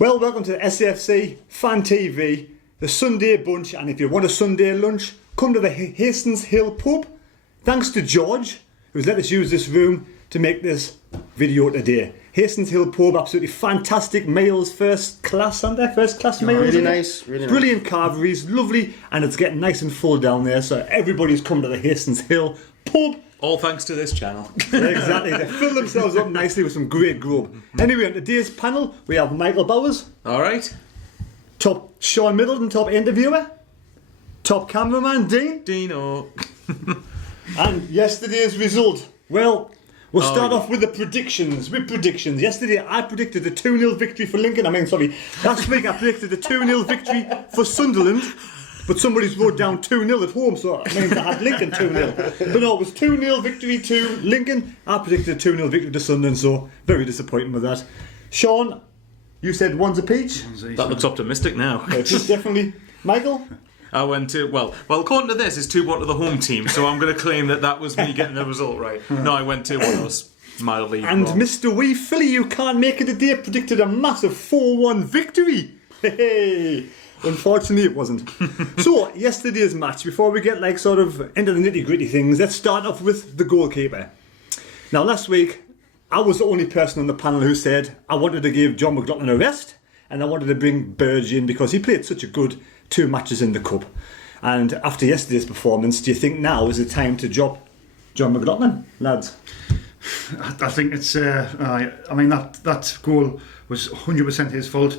Well, welcome to the SAFC Fan TV, the Sunday bunch, and if you want a Sunday lunch, come to the Hastings Hill pub. Thanks to George, who's let us use this room to make this video today. Hastings Hill pub, absolutely fantastic meals, first class, aren't they? First class meals. Really nice, really nice. Brilliant carveries, lovely, and it's getting nice and full down there, so everybody's come to the Hastings Hill pub. All thanks to this channel. Exactly, they fill themselves up nicely with some great grub. Anyway, on today's panel, we have Michael Bowers. Alright. Top Sean Middleton, top interviewer. Top cameraman, Dean. Dino. And yesterday's result. Well, we'll start off with the predictions. Yesterday I predicted a 2-0 victory for Lincoln. Last week I predicted a 2-0 victory for Sunderland. But somebody's wrote down 2-0 at home, so that means I had Lincoln 2-0. But no, it was 2-0 victory to Lincoln. I predicted a 2-0 victory to Sunderland, so very disappointing with that. Sean, you said one's a peach. That looks optimistic now. It is definitely. Michael? I went to, well, according to this, it's 2-1 to the home team, so I'm going to claim that was me getting the result right. No, I went 2-1, I was mildly And wrong. Mr. Wee Philly, you can't make it today, predicted a massive 4-1 victory. Hey! Unfortunately, it wasn't. So, yesterday's match, before we get into the nitty-gritty things, let's start off with the goalkeeper. Now, last week, I was the only person on the panel who said I wanted to give John McLaughlin a rest, and I wanted to bring Burge in because he played such a good 2 matches in the Cup. And after yesterday's performance, do you think now is the time to drop John McLaughlin, lads? I think it's. That goal was 100% his fault.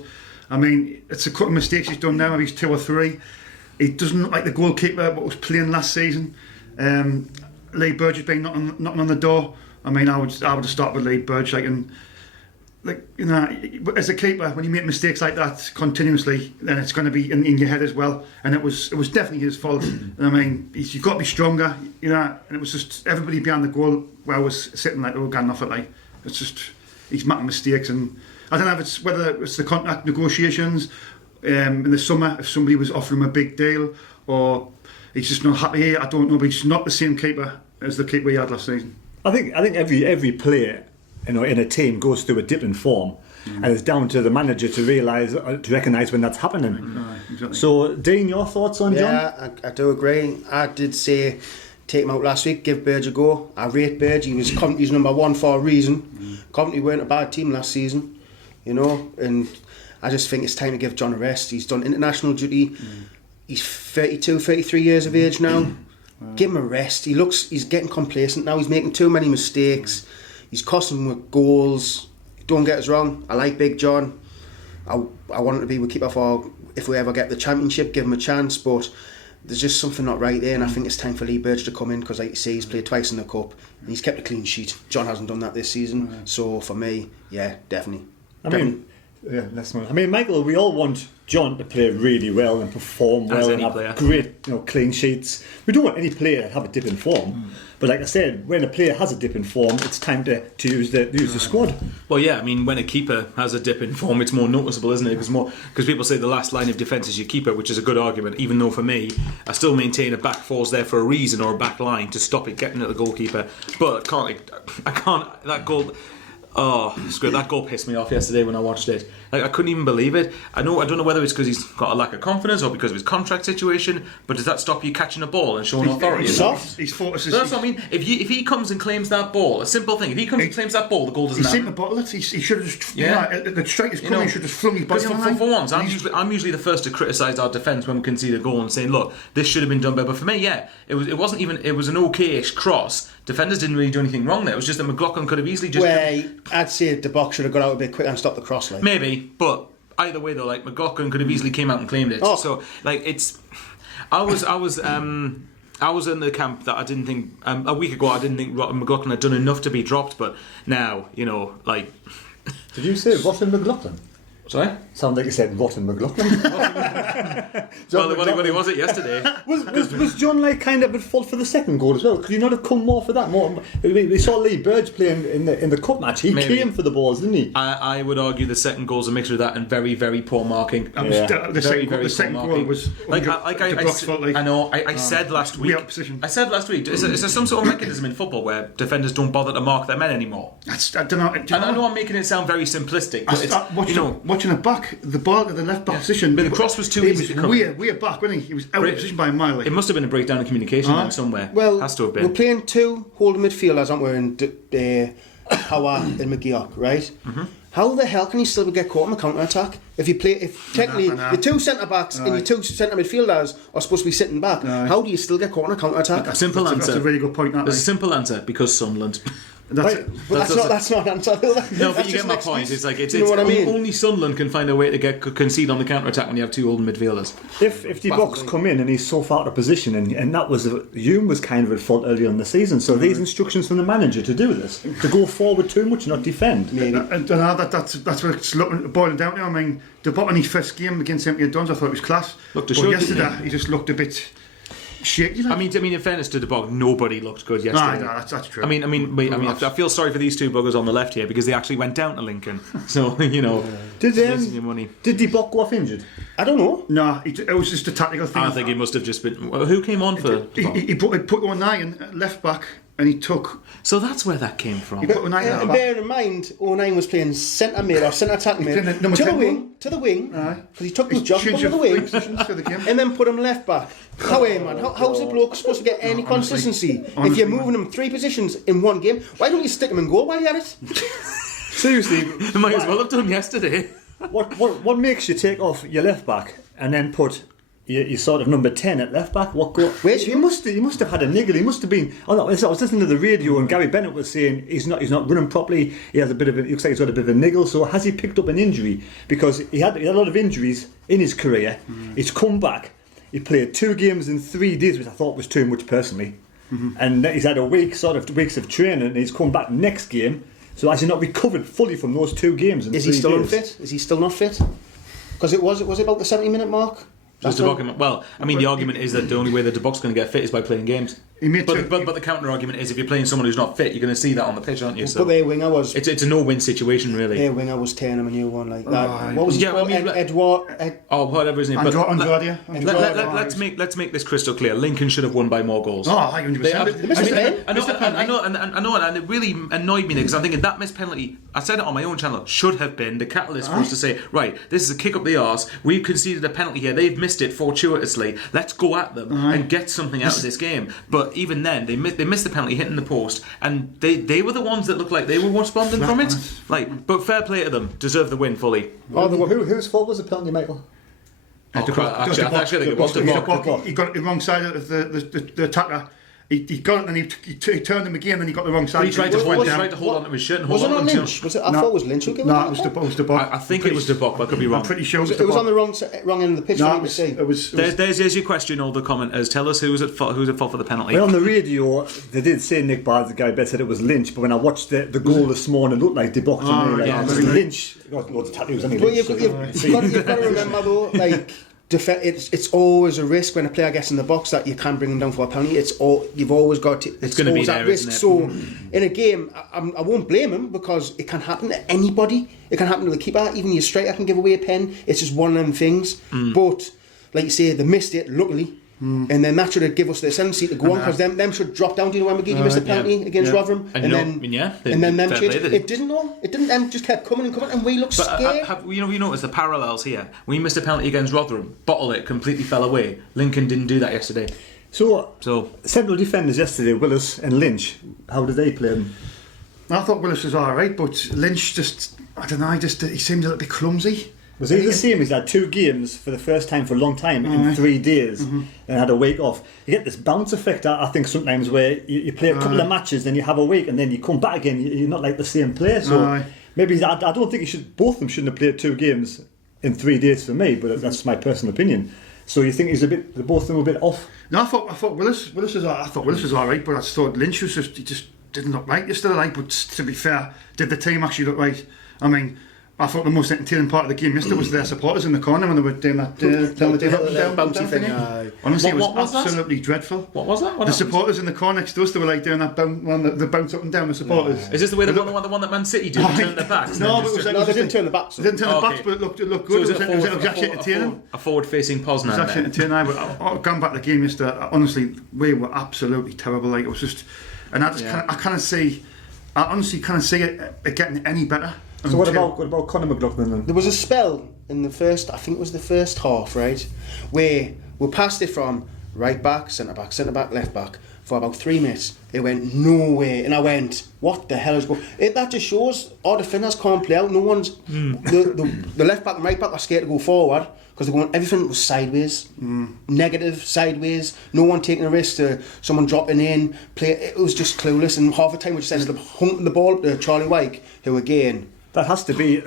It's a couple of mistakes he's done now. Maybe he's 2 or 3. He doesn't look like the goalkeeper what was playing last season. Lee Burge has been knocking on the door. I would have started with Lee Burge, as a keeper, when you make mistakes like that continuously, then it's going to be in your head as well. And it was definitely his fault. You've got to be stronger, And it was just everybody behind the goal where I was sitting like they were going off it. It's just he's making mistakes, and I don't know whether it's the contract negotiations in the summer. If somebody was offering him a big deal, or he's just not happy here, I don't know. But he's not the same keeper as the keeper he had last season. I think every player, in a team goes through a dip in form, and it's down to the manager to recognise when that's happening. Exactly. So, Dean, your thoughts on John? Yeah, I do agree. I did say take him out last week, give Burge a go. I rate Burge. He was Coventry's number 1 for a reason. Coventry weren't a bad team last season, and I just think it's time to give John a rest. He's done international duty. He's 32, 33 years of age now. Give him a rest. He's getting complacent now. He's making too many mistakes. He's costing them with goals. Don't get us wrong, I like Big John. I want him to be with keeper for if we ever get the championship, give him a chance, but there's just something not right there, and I think it's time for Lee Burge to come in, because like you say, he's played twice in the Cup and he's kept a clean sheet. John hasn't done that this season, so for me, yeah, definitely. Michael, we all want John to play really well and perform well and have great, clean sheets. We don't want any player to have a dip in form. But like I said, when a player has a dip in form, it's time to use the squad. Well, yeah, when a keeper has a dip in form, it's more noticeable, isn't it? Because people say the last line of defence is your keeper, which is a good argument, even though for me, I still maintain a back four's there for a reason, or a back line to stop it getting at the goalkeeper. But I can't, that goal... Oh, screw it, that goal pissed me off yesterday when I watched it. I couldn't even believe it. I don't know whether it's because he's got a lack of confidence or because of his contract situation, but does that stop you catching a ball and showing authority? He's soft. He's focused. That's what I mean. If he comes and claims that ball, a simple thing. If he comes and claims that ball, the goal doesn't happen. He seemed to bottle it. He should have just. The striker's coming. He should have flung his body on. For once, I'm usually the first to criticise our defence when we concede a goal and saying, look, this should have been done better. But for me, it was an okay-ish cross. Defenders didn't really do anything wrong there. It was just that McLaughlin could have easily just... I'd say the box should have got out a bit quicker and stopped the cross. Maybe, but either way though, McLaughlin could have easily came out and claimed it. So, it's... I was in the camp that I didn't think... a week ago, I didn't think McLaughlin had done enough to be dropped, but now, Did you say Rotten McLaughlin? Sorry? Sounds like you said Rotten McLaughlin. Well, he was it yesterday. Was John kind of at fault for the second goal as well? Could he not have come more for that? We saw Lee Burge playing in the cup match. He came for the balls, didn't he? I would argue the second goal's a mixture of that and very, very poor marking. The second goal was I said last week. Is there some sort of mechanism in football where defenders don't bother to mark their men anymore? I don't know. And I know I'm making it sound very simplistic. But watching it back, the ball to the left back position. But the cross was too easy to come. Way back, wasn't he? He was out of position by a mile. Like. It must have been a breakdown in communication then somewhere. Well, has to have been. we're playing two holding midfielders, aren't we? In Power and McGeoch, right? Mm-hmm. How the hell can you still get caught in the counter attack if technically the two centre backs and your two centre midfielders are supposed to be sitting back? How do you still get caught in a counter attack? A simple answer. That's a really good point. There's a simple answer because Sunderland. But that's not an answer. No, but you get my point. It's like it's, you know what I mean? Only Sunderland can find a way to concede on the counter attack when you have two holding midfielders. If the box come in and he's so far out of position, and that was Hume was kind of at fault earlier in the season. So these instructions from the manager to do this, to go forward too much, not defend. Maybe. That's what it's boiling down to. I mean, the bottom in his first game against St. Duns, I thought it was class. But yesterday he just looked a bit shaky. Like. I mean, in fairness to the Bog, nobody looked good yesterday. No, that's true. I mean, I feel sorry for these two buggers on the left here because they actually went down to Lincoln. So you know, losing your money. Did the Bog go off injured? I don't know. No, it was just a tactical thing. I think it must have just been. Who came on for? He put O'Nien left back. And he took. So that's where that came from. He put O'Nien And bearing in mind, O'Nien was playing centre mid or centre attack mid to the wing, because he took his job, put him to the wing, and then put him left back. How's the bloke supposed to get any consistency if you're moving him 3 positions in one game? Why don't you stick him and go while you're at it? Seriously, they might as well have done yesterday. What makes you take off your left back and then put you sort of number 10 at left back? He must have had a niggle. He must have been. Oh no! I was listening to the radio and Gary Bennett was saying he's not running properly. He has a bit of. It looks like he's got a bit of a niggle. So has he picked up an injury? Because he had a lot of injuries in his career. He's come back. He played 2 games in 3 days, which I thought was too much personally. And he's had weeks of training, and he's come back next game. So has he not recovered fully from those 2 games? Is he still unfit? Is he still not fit? Because it was about the 70-minute mark. Well, I mean, the argument is that the only way that the box is going to get fit is by playing games. But the counter argument is if you're playing someone who's not fit, you're going to see that on the pitch, aren't you? So but their winger was. It's a no-win situation, really. Their winger was tearing him a new one like that. What was his name? Edward. Whatever his name. Let's make this crystal clear. Lincoln should have won by more goals. 100%. I know, and it really annoyed me because I'm thinking that missed penalty. I said it on my own channel. Should have been the catalyst for us to say, right, this is a kick up the arse. We've conceded a penalty here. They've missed it fortuitously. Let's go at them and get something out of this game. But even then, they missed the penalty hitting the post, and they were the ones that looked like they were responding from it. But fair play to them. Deserve the win fully. Whose fault was the penalty, Michael? Actually, I think it was the Bog. He got it the wrong side of the attacker. He got it and he turned him again and he got the wrong side. He tried to hold on to his shirt and hold on to him. Was it? I thought it was Lynch who gave it. No, it was the Bog. I think it was the Bog, but I could be wrong. I'm pretty sure it was on the wrong end of the pitch. No, it was. There's your question, all the commenters. Tell us who's at fault for the penalty. Well, on the radio, they did say Nick Barnes, the guy, said it was Lynch, but when I watched the goal this morning, it looked like the box to me. Lynch got loads of tattoos. Well, you've got to remember though, like. It's always a risk when a player gets in the box that you can't bring them down for a penalty. You've always got to. It's going to be that risk. So in a game, I won't blame him because it can happen to anybody. It can happen to the keeper. Even your striker can give away a pen. It's just one of them things. But like you say, they missed it. Luckily. And then that should give us the ascendancy to go on because them should drop down. Do you know when McGeady missed the penalty against Rotherham? And then them changed. It didn't know. It didn't. Them just kept coming and we looked scared. You notice the parallels here. We missed a penalty against Rotherham. Bottle it completely fell away. Lincoln didn't do that yesterday. So central defenders yesterday, Willis and Lynch. How did they play them? I thought Willis was all right, but Lynch he seemed a little bit clumsy. Was he the same? He's had 2 games for the first time for a long time in 3 days and had a week off. You get this bounce effect, I think, sometimes where you play a couple of matches, then you have a week, and then you come back again. You're not like the same player. So maybe I don't think both of them shouldn't have played 2 games in 3 days for me, but that's my personal opinion. So you think both of them were a bit off? No, I thought Willis was all right, but I just thought Lynch was he just didn't look right yesterday. But to be fair, did the team actually look right? I mean. I thought the most entertaining part of the game yesterday was their supporters in the corner when they were doing that bouncy thing. Honestly, it was absolutely dreadful. What was that? The supporters in the corner next to us, they were like doing that the bounce up and down. The supporters. Is this the way the one that Man City do? Turn their backs? No, they didn't turn the backs. They didn't turn the backs, but it looked good. So it was actually entertaining. A forward-facing Poznan. It was actually entertaining. But going back to the game yesterday, honestly, we were absolutely terrible. Like it was just, and I honestly can't see it getting any better. So what about Conor McLaughlin then? There was a spell in the first, I think it was the first half, right, where we passed it from right back, centre back, left back for about 3 minutes. It went nowhere, and I went, "What the hell is going?" That just shows our defenders can't play out. No one's the left back and right back are scared to go forward because they want everything was sideways, negative, sideways. No one taking a risk to someone dropping in. Play. It was just clueless, and half the time we just ended up hunting the ball up to Charlie Wyke, who again. That has to be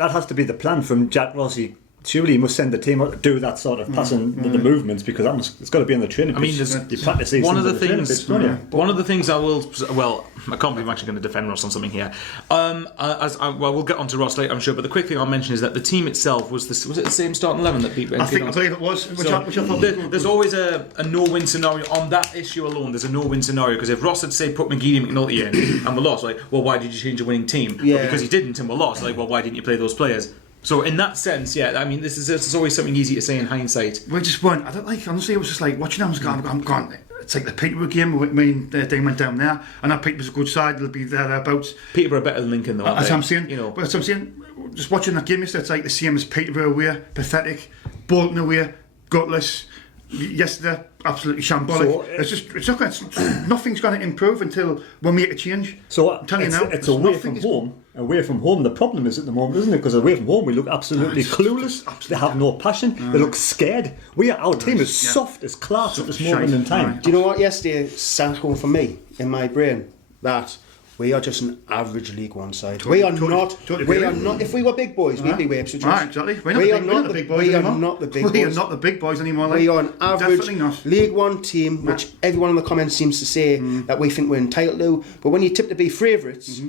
the plan from Jack Rossi. Surely he must send the team out to do that sort of passing the movements, because it's got to be on the training pitch. You practice these one of the things. One of the things I will. Well, I can't believe I'm actually going to defend Ross on something here. We'll get on to Ross later, I'm sure. But the quick thing I'll mention is that the team itself was it the same starting 11 that beat? I believe it was. Which I thought there's always a no-win scenario on that issue alone. There's a no-win scenario, because if Ross had say put McGeady and McNulty in and we lost, like, well, why did you change a winning team? Yeah. Well, because he didn't and we lost. Like, well, why didn't you play those players? So in that sense, yeah, I mean, this is always something easy to say in hindsight. We just weren't. I don't like. Honestly, it was just like watching them. I'm gone. It's like the Peterborough game. Me and Dane went down there, and that Peterborough's a good side. They'll be thereabouts. Peterborough are better than Lincoln, though. As I'm saying, but as I'm saying, just watching that game yesterday, it's like the same as Peterborough away, pathetic. Bolton away, gutless. Yesterday, absolutely shambolic. So, nothing's going to improve until we make a change. So I'm telling you now, it's away from home. Away from home, the problem is at the moment, isn't it? Because away from home, we look absolutely clueless. They have no passion. They look scared. Our team is soft as class at this moment in time. Do you know what yesterday sat home for me in my brain? That we are just an average League One side. We are not. If we were big boys, we'd be way Ipswich. Exactly. We are not the big boys. We are not the big boys. We are not the big boys anymore. We are an average League One team, which everyone in the comments seems to say that we think we're entitled to. But when you tip to be favourites,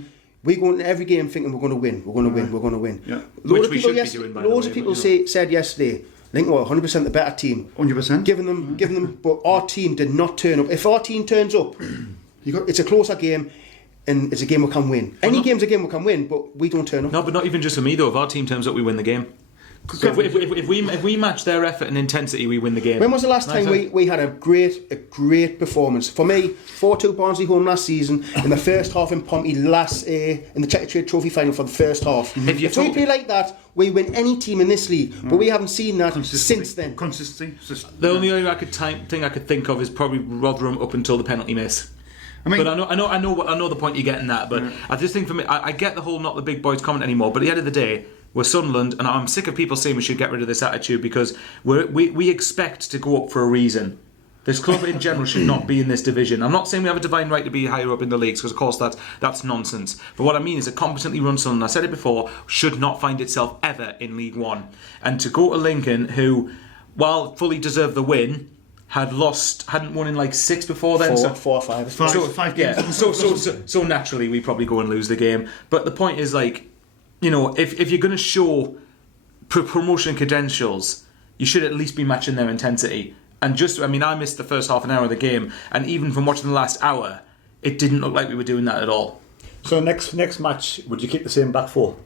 we go into every game thinking we're going to win. We're going to win. We're going to win. Yeah. Which we should be doing, by the way. Loads of people said yesterday, Lincoln were 100% the better team. 100%. Giving them, but our team did not turn up. If our team turns up, it's a closer game. And it's a game we can win. Any game's a game we can win, but we don't turn up. No, but not even just for me though. If our team turns up, we win the game. So if we match their effort and intensity, we win the game. When was the last time we had a great performance? For me, 4-2 Barnsley home last season, in the first half in Pompey in the Checker Trade Trophy final for the first half. If we play like that, we win any team in this league, but we haven't seen that since then. Consistency. The only thing I could think of is probably Rotherham up until the penalty miss. But I know the point you're getting at. But I just think for me, I get the whole not the big boys comment anymore. But at the end of the day, we're Sunderland, and I'm sick of people saying we should get rid of this attitude, because we expect to go up for a reason. This club in general should not be in this division. I'm not saying we have a divine right to be higher up in the leagues, because of course that's nonsense. But what I mean is a competently run Sunderland, I said it before, should not find itself ever in League One. And to go to Lincoln, who, while fully deserved the win, hadn't won in like 6 before then. 4 or 5. Five games. Yeah. So naturally we probably go and lose the game. But the point is, like, you know, if you're going to show promotion credentials, you should at least be matching their intensity. And I missed the first half an hour of the game, and even from watching the last hour, it didn't look like we were doing that at all. So next match, would you keep the same back four?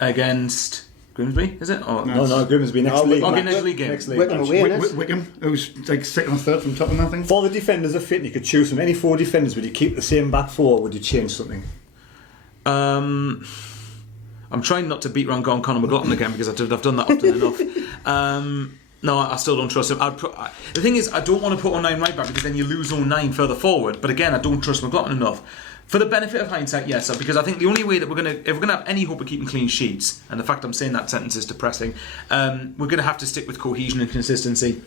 Against Grimsby, is it? Or no, Grimsby next league. Okay, next league game. Wickham, who's like second or third from top of nothing. For the defenders are fit, and you could choose from any 4 defenders. Would you keep the same back four, or would you change something? I'm trying not to beat around Conor McLaughlin again, because I've done that often enough. No, I still don't trust him. The thing is, I don't want to put 09 right back, because then you lose 09 further forward. But again, I don't trust McLaughlin enough. For the benefit of hindsight, yes, because I think the only way that if we're gonna have any hope of keeping clean sheets, and the fact I'm saying that sentence is depressing, we're going to have to stick with cohesion and consistency.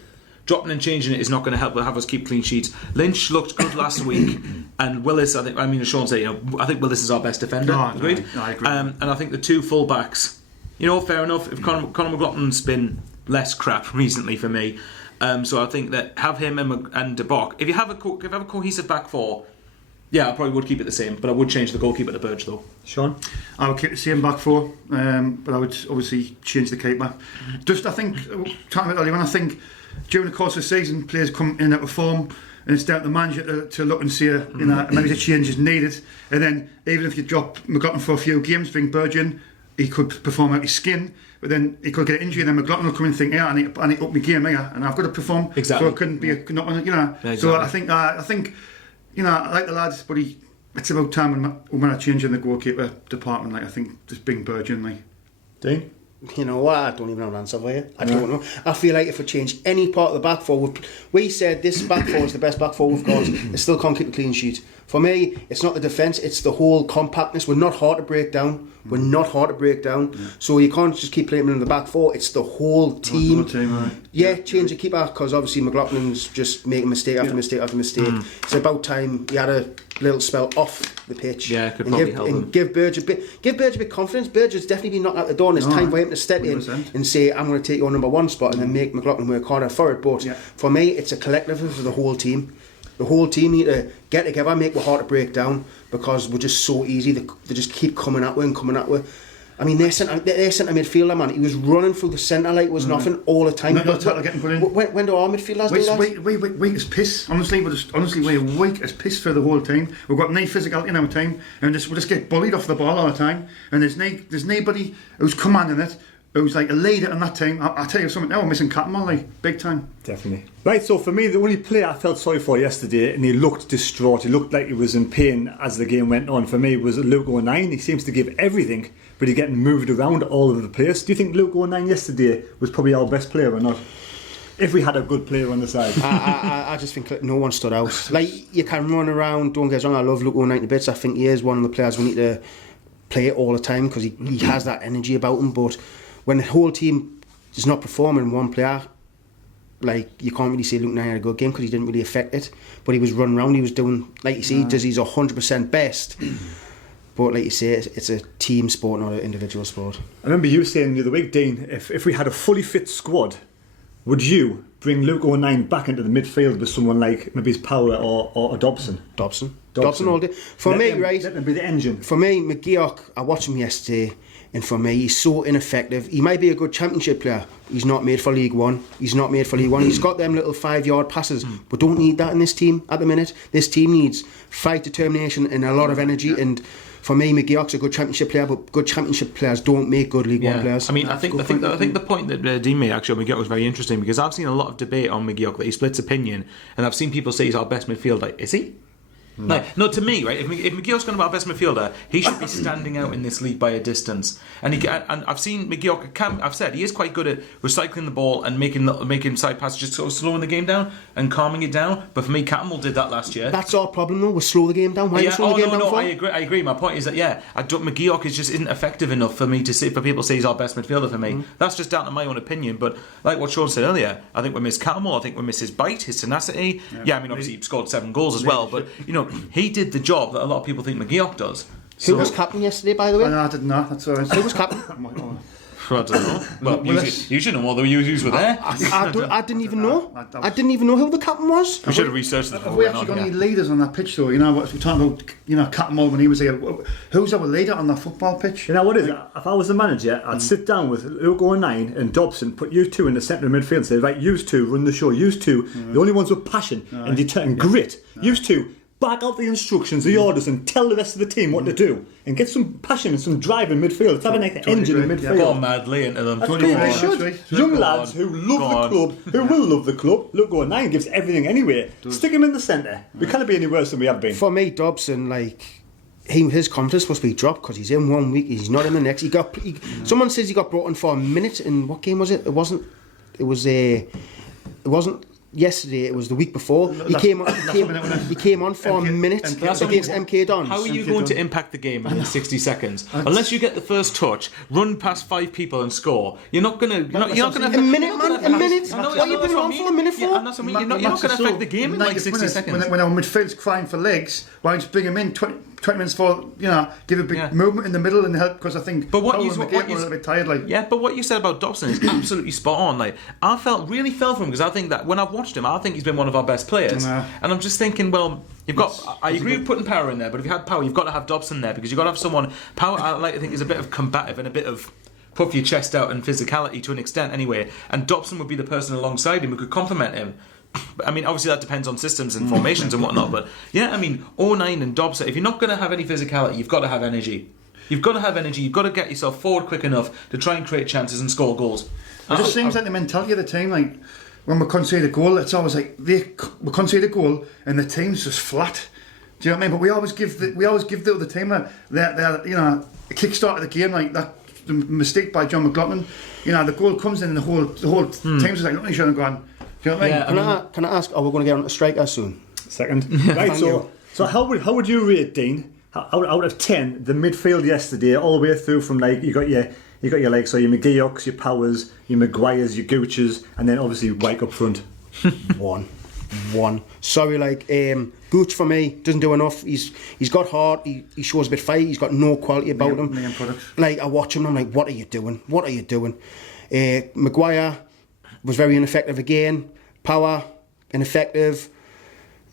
Dropping and changing it is not going to have us keep clean sheets. Lynch looked good last week, and Willis, as Sean said, I think Willis is our best defender. Agreed? No, I agree. And I think the 2 full-backs, fair enough. If Conor McLaughlin's been less crap recently for me, so I think that have him and De Bock. If you have a cohesive back four, yeah, I probably would keep it the same, but I would change the goalkeeper to Burge though. Sean? I would keep the same back four, but I would obviously change the keeper. Just, I think, talking about earlier on, I think during the course of the season, players come in and out of form, and it's down to the manager to look and see maybe a change is needed. And then even if you drop McLaughlin for a few games, bring Burge in, he could perform out his skin, but then he could get an injury, and then McLaughlin will come in and think, I need to up my game here, and I've got to perform. Exactly. So it couldn't be Exactly. So I think I like the lads, but it's about time when I change in the goalkeeper department. Like I think just bring Burge in. Like, Dean? You know what? I don't even have an answer for you. I don't know. I feel like if we change any part of the back four, we said this back four is the best back four we've got. It still can't keep a clean sheet. For me, it's not the defence, it's the whole compactness. We're not hard to break down. We're not hard to break down. So you can't just keep playing in the back four. It's the whole team. Change the keeper, because obviously McLaughlin's just making mistake after mistake after mistake. It's about time he had a little spell off the pitch. Yeah, could probably help him. Give Burge a bit confidence. Burge has definitely been knocked out the door, and it's time for him to step 100%. in and say, I'm going to take your number one spot, and then make McLaughlin work harder for it. But for me, it's a collective of the whole team. The whole team need to get together, make it hard to break down, because we're just so easy. They just keep coming at you. I mean, their centre midfielder, man, he was running through the centre like it was nothing all the time. No tackle getting put in. When do our midfielders do that? Weak as piss. Honestly, we're weak as piss for the whole team. We've got no physicality in our team, and we just get bullied off the ball all the time. And there's nobody who's commanding it, who's like a leader in that team. I'll tell you something now, we're missing Catmull, like, big time. Definitely. Right, so for me, the only player I felt sorry for yesterday, and he looked distraught, he looked like he was in pain as the game went on, for me was Luke O'Nien. He seems to give everything, but he's getting moved around all over the place. Do you think Luke O'Nien yesterday was probably our best player or not? If we had a good player on the side. I just think no one stood out. Like, you can run around, don't get us wrong, I love Luke O'Nien to bits. I think he is one of the players we need to play it all the time, because he has that energy about him. But when the whole team is not performing, one player, like, you can't really say Luke O'Nien had a good game, because he didn't really affect it. But he was running around, he was doing, like you say, he does his 100% best. But like you say, it's a team sport, not an individual sport. I remember you saying the other week, Dean, if we had a fully fit squad, would you bring Luke O'Nien back into the midfield with someone like maybe his Power or Dobson? Dobson all day. For me, right? Let him be the engine. For me, McGeoch, I watched him yesterday, and for me, he's so ineffective. He might be a good championship player. He's not made for League One. He's got them little 5-yard passes, but don't need that in this team at the minute. This team needs fight, determination, and a lot of energy. And for me, McGeoch's a good championship player, but good championship players don't make good League One players. I mean, I think the point that Dean made actually on McGeoch was very interesting, because I've seen a lot of debate on McGeoch that he splits opinion, and I've seen people say he's our best midfielder. Is he? No, to me, right? If McGeoch's going to be our best midfielder, he should be standing out in this league by a distance. And I've seen McGeoch. I've said he is quite good at recycling the ball and making side passes, just sort of slowing the game down and calming it down. But for me, Catmull did that last year. That's our problem, though. We slow the game down. Why we slow the game down for? I agree. My point is that McGeoch isn't effective enough for me to say. For people to say he's our best midfielder for me. That's just down to my own opinion. But like what Sean said earlier, I think we miss Catmull. I think we miss his bite, his tenacity. I mean, obviously he scored 7 goals as well. But he did the job that a lot of people think McGeoch does. Who was captain yesterday, by the way? No, I did not. That's all right. Who was captain? I don't know. Well, you should know more than you were there. I didn't even know. I didn't even know who the captain was. We should have researched that. Have we actually got any leaders on that pitch, though? You know, what we're talking about, Catmull when he was here. Who's our leader on the football pitch? You know what is it? If I was the manager, I'd sit down with Luke O'Nien and Dobson, put you two in the centre of midfield and say, right, you two run the show. You two, the only ones with passion and grit. You two, back out the instructions, the orders, and tell the rest of the team what to do. And get some passion and some drive in midfield. It's having like an engine in midfield. Go madly into them. That's good, they should. Young lads who love the club, who will love the club. Luke O'Nien gives everything anyway. Stick him in the centre. We can't be any worse than we have been. For me, Dobson, his confidence must be dropped, because he's in 1 week, he's not in the next. Someone says he got brought in for a minute. In what game was it? It wasn't yesterday, it was the week before. He came on for a minute against MK Dons. How are you going to impact the game in 60 seconds? Unless you get the first touch, run past 5 people and score. You're not going to... A minute, man. A minute. What you been on for a minute for? You're not going to affect the game in 60 seconds. When our midfield's crying for legs, why don't you bring him in 20 minutes for, give a big movement in the middle and help, because I think we're a little bit tired. Yeah, but what you said about Dobson is absolutely spot on. I really felt for him, because I think that when I've watched him, I think he's been one of our best players. And I'm just thinking, well, I agree with putting Power in there, but if you had Power, you've got to have Dobson there, because you've got to have someone. Power, I like to think, is a bit of combative and a bit of puff your chest out and physicality to an extent anyway. And Dobson would be the person alongside him who could complement him. I mean, obviously that depends on systems and formations and whatnot, but O'Nien and Dobson, if you're not going to have any physicality, you've got to have energy. You've got to get yourself forward quick enough to try and create chances and score goals. It just seems like the mentality of the team, when we concede a goal, it's always like we concede a goal and the team's just flat. Do you know what I mean? But we always give the other team a kickstart of the game, like that the mistake by John McLaughlin. You know, the goal comes in and the whole team's like looking at each other and going, do you know what I mean? Yeah, Can I ask, are we going to get on a striker soon? Second. Right, so how would you rate, Dean, out of 10, the midfield yesterday, all the way through from like you got your like so your McGeochs, your Powers, your Maguires, your Gooches, and then obviously Wyke up front. One. Sorry, like Gooch for me doesn't do enough. He's got heart. He shows a bit of fight. He's got no quality about him. Like I watch him, and I'm like, what are you doing? Maguire was very ineffective again. Power ineffective.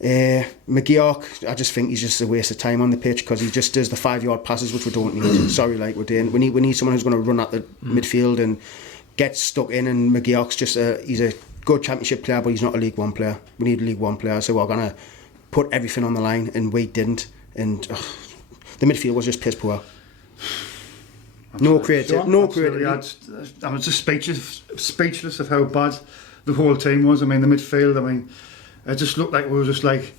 McGeoch, I just think he's just a waste of time on the pitch because he just does the 5-yard passes which we don't need. Sorry, like we're doing. We need someone who's going to run at the midfield and get stuck in. And McGeoch's just he's a good championship player, but he's not a League One player. We need a League One player, so we're going to put everything on the line, and we didn't. And the midfield was just piss poor. No creativity. I was just speechless of how bad the whole team was. I mean, the midfield. I mean, it just looked like we were just like,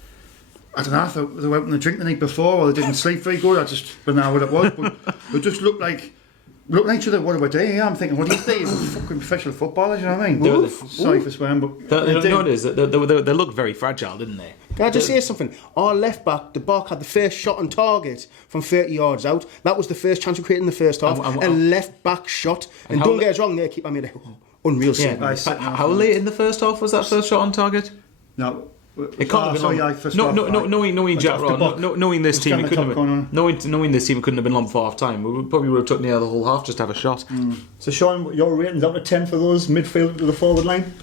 I don't know if they went on the drink the night before or they didn't sleep very good. I just don't know what it was, but it just looked like. Looking at each other, what are we doing? Yeah, I'm thinking, what do you think? Fucking professional footballers, you know what I mean? Sorry for swearing, but they look very fragile, didn't they? Can I just say something? Our left back, the Bark, had the first shot on target from 30 yards out. That was the first chance we created in the first half. A left back shot. And don't get us wrong, there, keeper made an unreal save. How late in the first half was that first shot on target? No. It can't have been long. Knowing Jack Rod, knowing this team, it couldn't have been. Knowing this team, it couldn't have been long for half time. We probably would have took near the whole half just to have a shot. So Sean, your ratings out of 10 for those midfield to the forward line?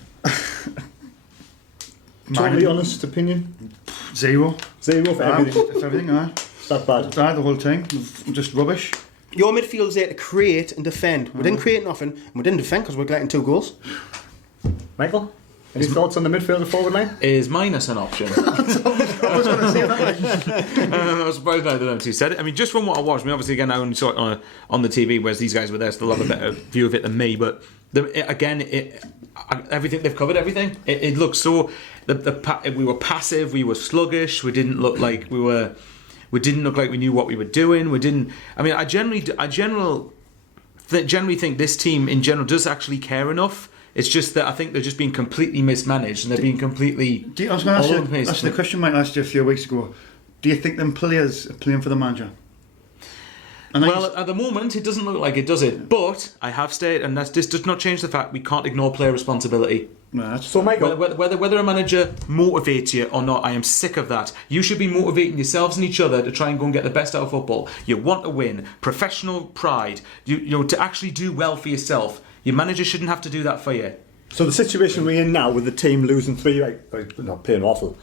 Totally honest opinion. 0 for everything. It's everything, aye. It's that bad. The whole team, just rubbish. Your midfield's there to create and defend. We didn't create nothing, and we didn't defend because we're getting 2 goals. Michael? Any thoughts on the midfield and forward line? Is minus an option? I was going to say that. I was surprised neither of them two said it. I mean, just from what I watched, I mean, obviously again I only saw it on the TV, whereas these guys were there, so they'll have a better view of it than me. But everything they've covered everything. It looks so. We were passive. We were sluggish. We didn't look like we didn't look like we knew what we were doing. We didn't. I mean, I generally think this team in general does actually care enough. It's just that I think they're just being completely mismanaged and they're being completely. I was going to ask you the question Mike asked you a few weeks ago. Do you think them players are playing for the manager? Well, at the moment, it doesn't look like it, does it? But I have stated, and this does not change the fact we can't ignore player responsibility. No, so, Michael, whether a manager motivates you or not, I am sick of that. You should be motivating yourselves and each other to try and go and get the best out of football. You want to win, professional pride. You to actually do well for yourself. Your manager shouldn't have to do that for you. So the situation we're in now with the team losing 3, not playing awful.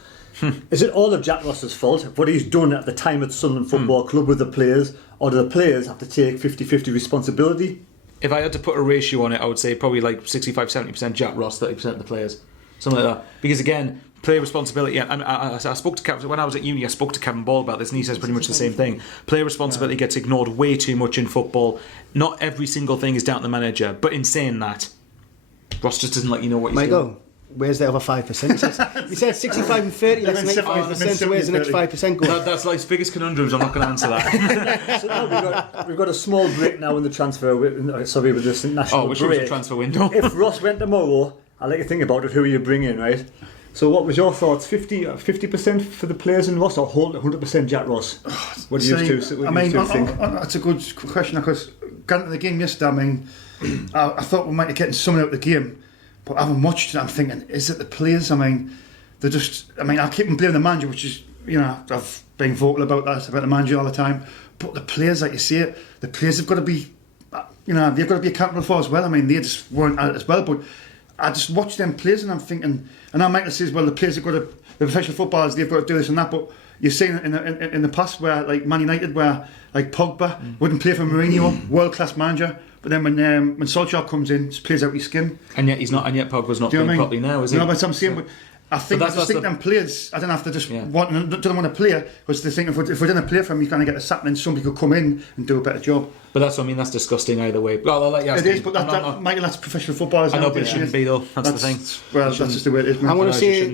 Is it all of Jack Ross's fault? What he's done at the time at Sunderland Football Club with the players, or do the players have to take 50-50 responsibility? If I had to put a ratio on it, I would say probably like 65-70% Jack Ross, 30% of the players, something like that. Because again, player responsibility. I spoke to Kevin when I was at uni. I spoke to Kevin Ball about this, and he says pretty much the same thing. Player responsibility gets ignored way too much in football. Not every single thing is down to the manager, but in saying that, Ross just doesn't let you know what he's doing. Where's the other 5%? He said 65 and 30, that's 95%, so where's the next 5% going? That's life's biggest conundrums, I'm not going to answer that. So now we've got a small break now in the transfer, with this national which break. was the transfer window. If Ross went tomorrow, I'd like to think about it, who you bring in, right? So what was your thoughts? 50% for the players in Ross, or hold 100% Jack Ross? What do you think? That's a good question, because going to the game yesterday, I mean, I thought we might be getting someone out of the game. But I haven't watched it, I'm thinking, is it the players? I mean, they're just. I mean, I keep on blaming the manager, which is, I've been vocal about that, about the manager all the time. But the players, like you say it, the players have got to be, they've got to be accountable for as well. I mean, they just weren't at it as well. But I just watch them players and I'm thinking, and now Michael says, well, the players have got to, the professional footballers, they've got to do this and that. But you've seen it in the past where, like Man United, where like Pogba wouldn't play for Mourinho, world-class manager. But then when Solskjaer comes in, just plays out his skin. And yet Pogba's not playing properly now, is he? No, but I'm saying, but I think them players, I don't have to just don't want to play, because they think if we didn't play for him, he's going to get a sack, and then somebody could come in and do a better job. But that's what I mean, that's disgusting either way. Well, I'll let you ask. It is, but Michael, that's professional footballers. I know, but it shouldn't be though. That's the thing. Well, that's just the way it is. I'm going to say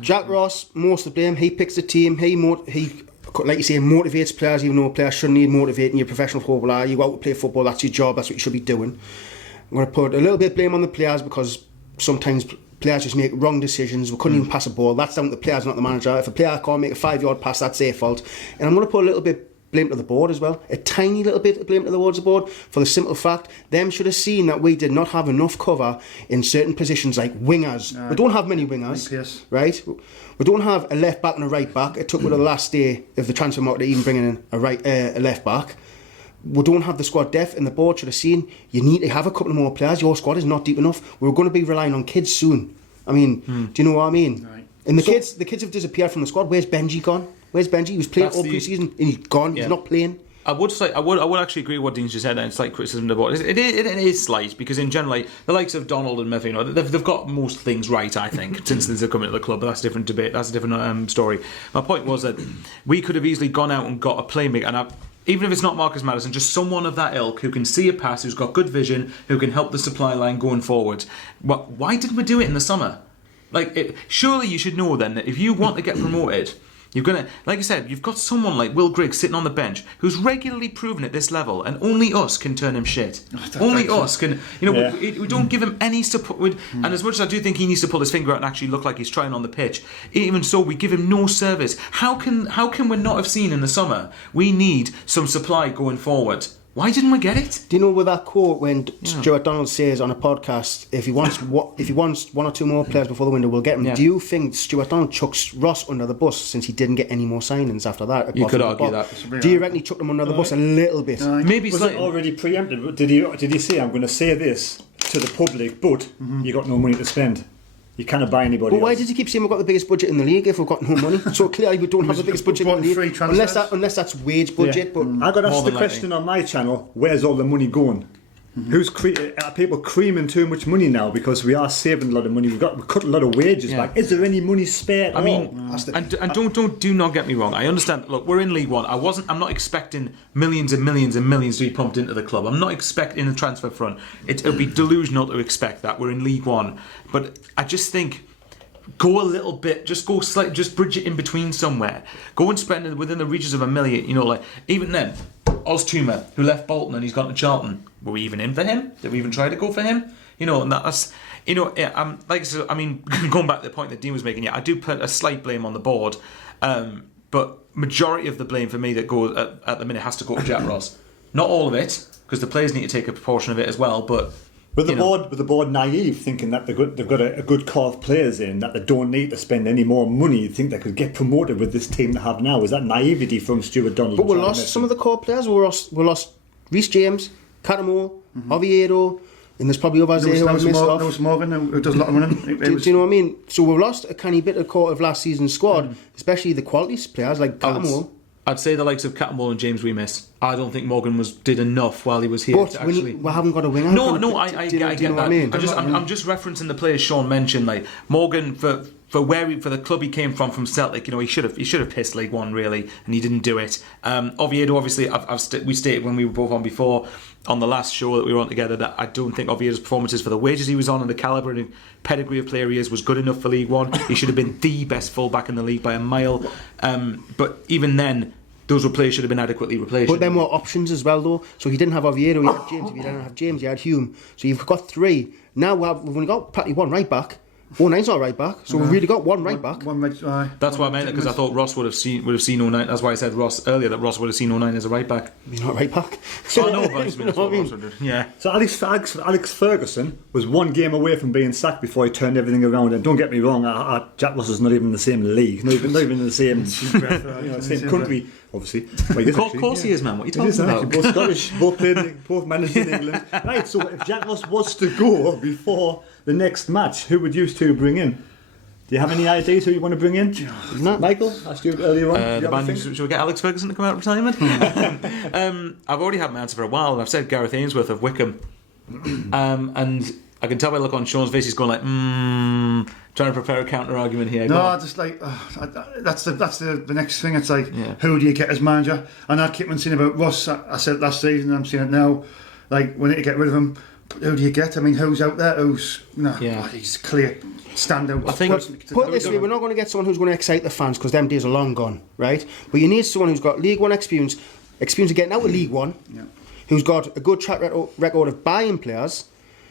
Jack Ross, most of the blame. He picks the team. He like you say, motivates players, even though players shouldn't need motivating. You're a professional footballer, you go out to play football, that's your job, that's what you should be doing. I'm going to put a little bit of blame on the players because sometimes players just make wrong decisions. We couldn't even pass a ball. That's down to the players, not the manager. If a player can't make a 5-yard pass, that's their fault. And I'm going to put a little bit blame to the board as well. A tiny little bit of blame to the board for the simple fact them should have seen that we did not have enough cover in certain positions like wingers. We don't have many wingers, right? We don't have a left back and a right back. It took me to the last day of the transfer market to even bring in a left back. We don't have the squad depth, and the board should have seen you need to have a couple of more players. Your squad is not deep enough. We're going to be relying on kids soon. I mean, do you know what I mean? Right. And the kids have disappeared from the squad. Where's Benji gone? Where's Benji? He was playing all pre-season and he's gone. He's not playing. I would actually agree with what Dean's just said, and slight criticism of the board. It is slight because in general, the likes of Donald and Murphy, they've got most things right, I think, since they've come into the club. But that's a different debate. That's a different story. My point was that we could have easily gone out and got a playmaker, and even if it's not Marcus Maddison, just someone of that ilk who can see a pass, who's got good vision, who can help the supply line going forward. Why didn't we do it in the summer? Surely you should know then that if you want to get promoted, you're gonna, like I said, you've got someone like Will Griggs sitting on the bench who's regularly proven at this level, and only us can turn him shit. Only us can. We don't give him any support. And as much as I do think he needs to pull his finger out and actually look like he's trying on the pitch, even so, we give him no service. How can we not have seen in the summer? We need some supply going forward. Why didn't we get it? Do you know with that quote when Stuart Donald says on a podcast, if he wants one or two more players before the window, we'll get him. Yeah. Do you think Stuart Donald chucks Ross under the bus since he didn't get any more signings after that? You could argue that. Do you reckon he chucked him under the bus a little bit? Maybe was it already preempted? Did he say, I'm going to say this to the public, but you got no money to spend? You can't buy anybody But why else. does he keep saying we've got the biggest budget in the league if we've got no money? So clearly we don't have the biggest budget in the league. Unless that's wage budget. But I got asked the question on my channel, where's all the money going? Are people creaming too much money now because we are saving a lot of money? We cut a lot of wages back. Is there any money spare at all? And do not get me wrong. I understand. Look, we're in League One. I'm not expecting millions and millions and millions to be pumped into the club. I'm not expecting the transfer front. It would be delusional to expect that. We're in League One, but I just think go a little bit. Just bridge it in between somewhere. Go and spend it within the reaches of $1 million. Even then. Oztumer, who left Bolton and he's gone to Charlton. Were we even in for him? Did we even try to go for him? And that's, like I said, going back to the point that Dean was making, I do put a slight blame on the board, but majority of the blame for me that goes at the minute has to go to Jack Ross. Not all of it, because the players need to take a proportion of it as well, but... With the board naive, thinking that they've got a good core of players in, that they don't need to spend any more money, you think they could get promoted with this team they have now. Is that naivety from Stuart Donald? But we lost some of the core players. We lost Reece James, Cattermole, Oviedo, and there's probably others there who have missed off. There was Morgan who does a lot of running. Do you know what I mean? So we've lost a tiny bit of core of last season's squad, especially the quality players like Cattermole. I'd say the likes of Cattermole and James we missed. I don't think Morgan did enough while he was here. But we haven't got a winger. I get that. I'm just referencing the players Sean mentioned, like Morgan for the club he came from Celtic. He should have pissed League One really, and he didn't do it. Oviedo, obviously, we stated when we were both on before on the last show that we were on together that I don't think Oviedo's performances for the wages he was on and the calibre and pedigree of player he is was good enough for League One. He should have been the best fullback in the league by a mile. But even then, those players should have been adequately replaced. But then were options as well, though. So he didn't have Oviedo, he had James. If he didn't have James, he had Hume. So you've got three. Now we've only got practically one right back. 09's not right back, so we've really got one right back. That's why I meant it, because I thought Ross would have seen 09. That's why I said Ross earlier, that Ross would have seen 09 as a right back. He's not right back. So I know, but it's what Ross would do. Yeah. So Alex Ferguson was one game away from being sacked before he turned everything around. And don't get me wrong, Jack Ross is not even in the same league, not even in the same same country. Obviously, of course he is, man. What are you talking about? Both Scottish, both managed in England. Right. So if Jack Ross was to go before the next match, who would you two bring in? Do you have any ideas who you want to bring in? Michael, I asked you earlier on. Should we get Alex Ferguson to come out of retirement? I've already had my answer for a while, and I've said Gareth Ainsworth of Wickham. And I can tell by the look on Sean's face, he's going like, trying to prepare a counter argument here. No, just like that's the next thing. It's like, who do you get as manager? And I keep on saying about Ross. I said it last season, and I'm saying it now. Like, we need to get rid of him. who do you get? I mean, who's out there? Who's he's clear standout. I think put it this way, we're not going to get someone who's going to excite the fans because them days are long gone, right? But you need someone who's got League One experience of getting out of League One, who's got a good track record of buying players.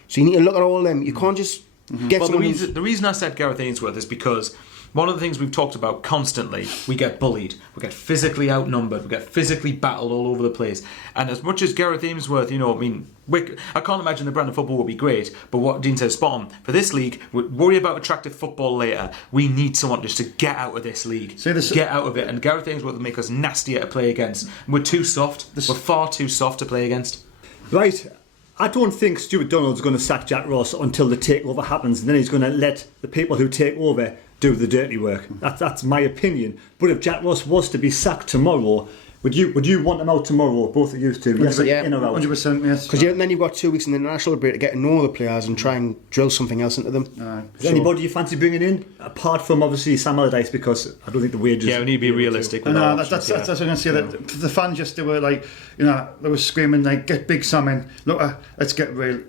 So you need to look at all of them. You can't just get someone. The reason I said Gareth Ainsworth is because one of the things we've talked about constantly, we get bullied, we get physically outnumbered, we get physically battled all over the place. And as much as Gareth Ainsworth, I can't imagine the brand of football would be great, but what Dean says spot on. For this league, we'll worry about attractive football later. We need someone just to get out of this league. Get out of it. And Gareth Ainsworth will make us nastier to play against. We're too soft. We're far too soft to play against. Right. I don't think Stuart Donald's going to sack Jack Ross until the takeover happens, and then he's going to let the people who take over do the dirty work. That's my opinion. But if Jack Ross was to be sacked tomorrow, would you want him out tomorrow? Both of you two, yes, in or out? 100%, yes. Because then you've got 2 weeks in the international break to get to know the players and try and drill something else into them. Is there anybody you fancy bringing in apart from obviously Sam Allardyce? Because I don't think the wages. Yeah, we need to be realistic. No, that's what I'm going to say. That the fans just they were like, they were screaming like, "Get Big Sam in! Look, let's get real.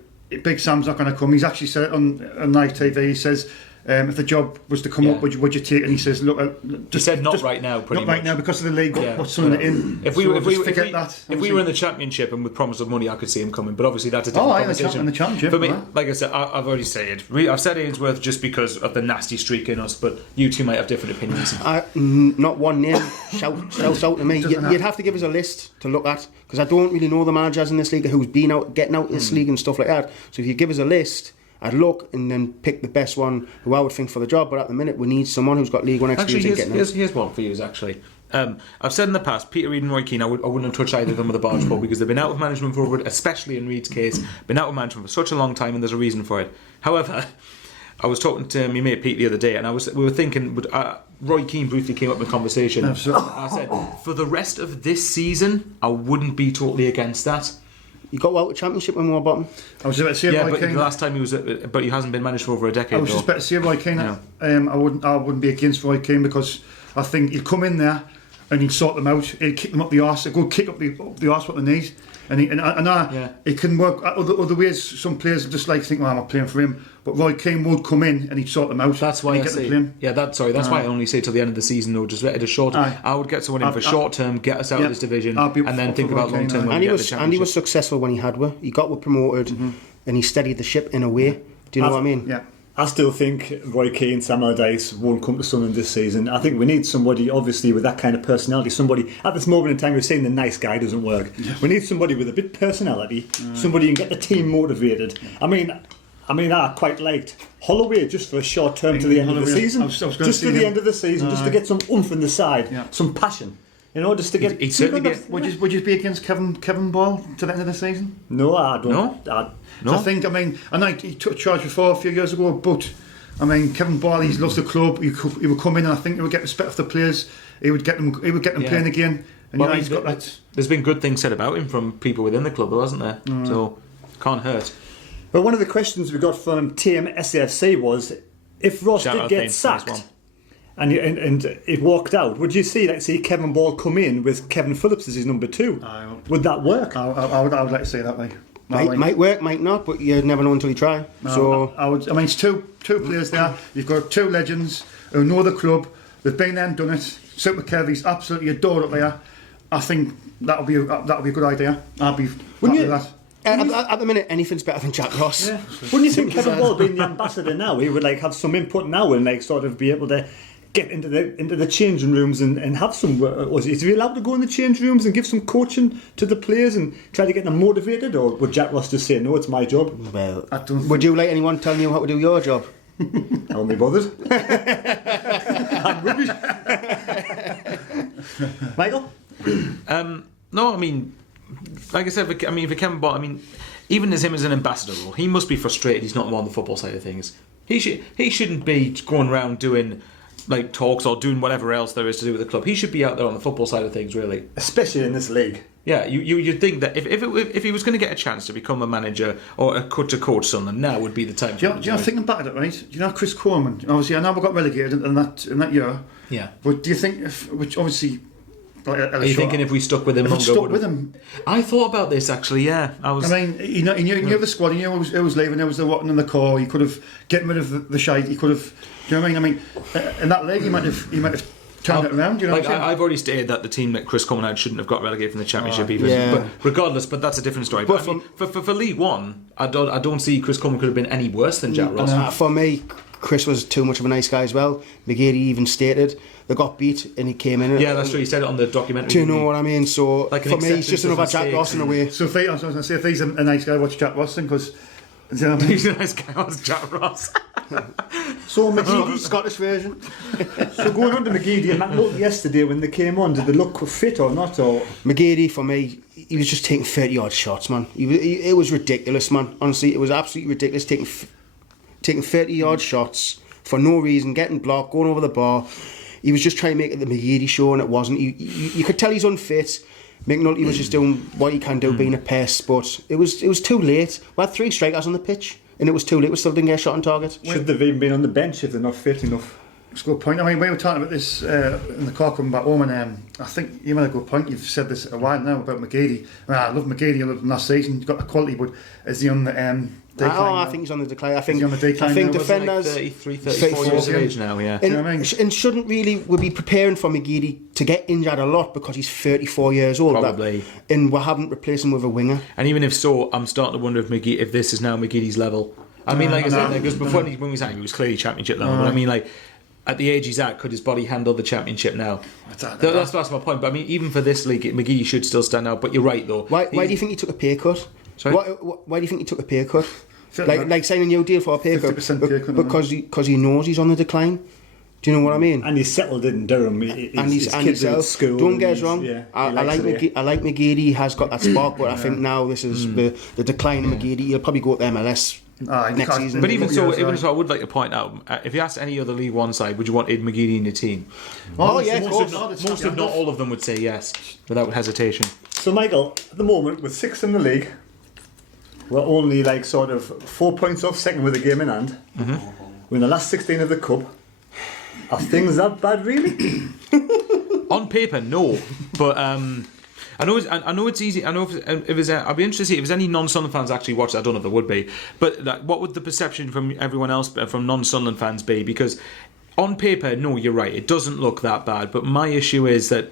Big Sam's not going to come." He's actually said it on live TV. He says, if the job was to come up, would you take it? And he says, look, he said not right now, pretty much. Not right now because of the league. What's something in? If we were in the Championship and with promise of money, I could see him coming. But obviously that's a different conversation. In the Championship. For me, like I said, I've already said it. I've said Ainsworth just because of the nasty streak in us. But you two might have different opinions. Not one name shouts out to me. You'd have to give us a list to look at because I don't really know the managers in this league who's been out, getting out this league and stuff like that. So if you give us a list, I'd look and then pick the best one who I would think for the job. But at the minute, we need someone who's got League One experience. Here's one for you, actually. I've said in the past, Peter Reid and Roy Keane, I wouldn't have touched either of them with a barge pole because they've been out of management for, especially in Reid's case, been out of management for such a long time, and there's a reason for it. However, I was talking to my mate Pete the other day, and we were thinking, Roy Keane briefly came up in conversation. Absolutely. I said, for the rest of this season, I wouldn't be totally against that. You got out the Championship when we were bottom. I was about to say Roy Keane. The last time he was, but he hasn't been managed for over a decade. I was just about to say Roy Keane. Yeah. I wouldn't be against Roy Keane because I think he'd come in there and he'd sort them out. He'd kick them up the arse. He'd go kick up the arse what they need. It can work other ways. Some players just think, well, I'm not playing for him. But Roy Keane would come in and he'd sort them out. That's why I say. That's why I only say till the end of the season though. Just let it a short. I would get someone in for short term, get us out of this division, and then think about long term. And he was successful when he had her. He got promoted, and he steadied the ship in a way. Do you know what I mean? Yeah. I still think Roy Keane, Sam Allardyce won't come to Sunderland this season. I think we need somebody, obviously, with that kind of personality. Somebody, at this moment in time, we're saying the nice guy doesn't work. We need somebody with a bit of personality, somebody who can get the team motivated. I mean, I quite liked Holloway just for a short term to the end of the season. Just to the end of the season, just to get some oomph in the side, some passion. Just to get. Would you be against Kevin Ball to the end of the season? No, I don't. No. I think. I know he took charge before a few years ago, but Kevin Ball, he loves the club. He would come in, and I think he would get respect of the players. He would get them playing again. And he's got that. There's been good things said about him from people within the club, though, hasn't there? So can't hurt. But one of the questions we got from TM SAFC was, if Ross did get sacked and it walked out, would you see Kevin Ball come in with Kevin Phillips as his number 2? Would that work? I would like to say that way. Might work, might not, but you never know until you try. It's two players there. You've got 2 legends who know the club. They've been there and done it. Super Kevy's absolutely adored up there. I think that'll be a good idea. I'll be happy with that. At the minute, anything's better than Jack Ross. Yeah. Wouldn't you think Kevin Ball being the ambassador now, he would have some input now and sort of be able to get into the changing rooms and have some. Is he allowed to go in the change rooms and give some coaching to the players and try to get them motivated, or would Jack Ross just say, no, it's my job? Well, would you like anyone telling you how to do your job? I won't be bothered. I'm rubbish. Michael? No, like I said, for Kevin Ball, even as him as an ambassador role, he must be frustrated he's not on the football side of things. He shouldn't be going around doing talks or doing whatever else there is to do with the club. He should be out there on the football side of things, really. Especially in this league. Yeah, you'd think that if he was going to get a chance to become a manager or to coach Sunderland, now would be the time. Do you know, thinking back at it, right? Do you know Chris Coleman? Obviously, I know we got relegated in that year. Yeah. But do you think, which obviously Are you thinking if we stuck with him longer? Stuck with him. I thought about this actually. Yeah, I was. I mean, he knew the squad. He knew it was leaving. There was the rotten in the core. He could have getting rid of the shite. He could have. Do you know what I mean? In that league, he might have turned it around. You know, like I've already stated that the team that Chris Coleman had shouldn't have got relegated from the Championship even. yeah. But regardless, but that's a different story. But I mean, for League One, I don't see Chris Coleman could have been any worse than Jack Ross. For me, Chris was too much of a nice guy as well. McGeady even stated they got beat and he came in. Yeah, that's true. He said it on the documentary. Do you know what I mean? So Like for me, it's just another Jack Ross in a way. So if I was going to say, if he's a nice guy, watch Jack Ross then, because you know what I mean? He's a nice guy, was Jack Ross. So McGeady, Scottish version. so going on to McGeady and McNulty yesterday when they came on, did they look fit or not? Or McGeady, for me, he was just taking 30-odd shots, man. It was ridiculous, man. Honestly, it was absolutely ridiculous taking 30-odd shots for no reason, getting blocked, going over the bar. He was just trying to make it the McGeady show, and it wasn't. You could tell he's unfit. McNulty was just doing what he can do, being a pest, but it was too late. We had 3 strikers on the pitch, and it was too late. We still didn't get a shot on target. should they have even been on the bench if they're not fit enough? It's a good point. I mean, we were talking about this in the car coming back home, and I think you made a good point. You've said this a while now about McGeady. I love McGeady. I loved him last season. He's got the quality, but is he on the decline? I think he's on the decline. I think on the decline I think now? defenders 33, 34 years of age now, yeah. And, know what I mean? and shouldn't really we be preparing for McGeady to get injured a lot because he's 34 years old. Probably. And we haven't replaced him with a winger. And even if so, I'm starting to wonder if this is now McGeady's level. I mean, like I said, because before when we signed, he was clearly Championship level. But I mean, like, at the age he's at, could his body handle the Championship now? That's my point. But I mean, even for this league, McGeady should still stand out. But you're right, though. Why do you think he took a pay cut? Sorry? Why do you think he took a pay cut? Like Like signing a new deal for a pay cut 50% pay cut, because he knows he's on the decline. Do you know what I mean? And he's settled in Durham. His And kids are at he's school. Don't get us wrong. Yeah, I like McGeady. He has got that spark, but I think now this is the decline of McGeady. He'll probably go to MLS next season. But even so, I would like to point out, if you asked any other League One side, would you want Ed McGeady in your team? Oh yeah, of course. Most if not all of them would say yes, without hesitation. So Michael, at the moment, with 6th in the league, we're only like sort of 4 points off second with a game in hand. We're in the last 16 of the cup. Are things that bad, really? On paper, no, but I know it's easy. I know if there's I'd be interested to see if there's any non-Sunderland fans actually watch it. I don't know if there would be, but like, what would the perception from everyone else, from non-Sunderland fans, be? Because on paper, no, you're right, it doesn't look that bad. But my issue is that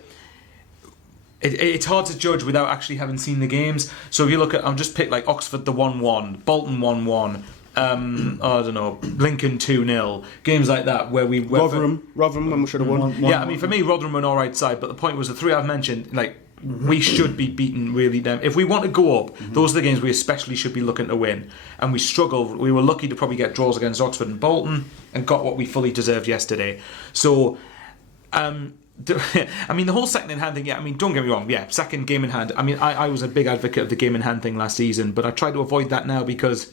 it's hard to judge without actually having seen the games. So if you look at, I'll just pick like Oxford the 1-1, Bolton 1-1. I don't know, Lincoln 2-0, games like that where we Rotherham when we should have won. Yeah, I mean for me Rotherham were an alright side, but the point was the 3 I've mentioned, like we should be beaten really them. If we want to go up, those are the games we especially should be looking to win. And we struggled. We were lucky to probably get draws against Oxford and Bolton and got what we fully deserved yesterday. So I mean, the whole second in hand thing, yeah, I mean, don't get me wrong, yeah, second game in hand. I mean, I was a big advocate of the game in hand thing last season, but I try to avoid that now because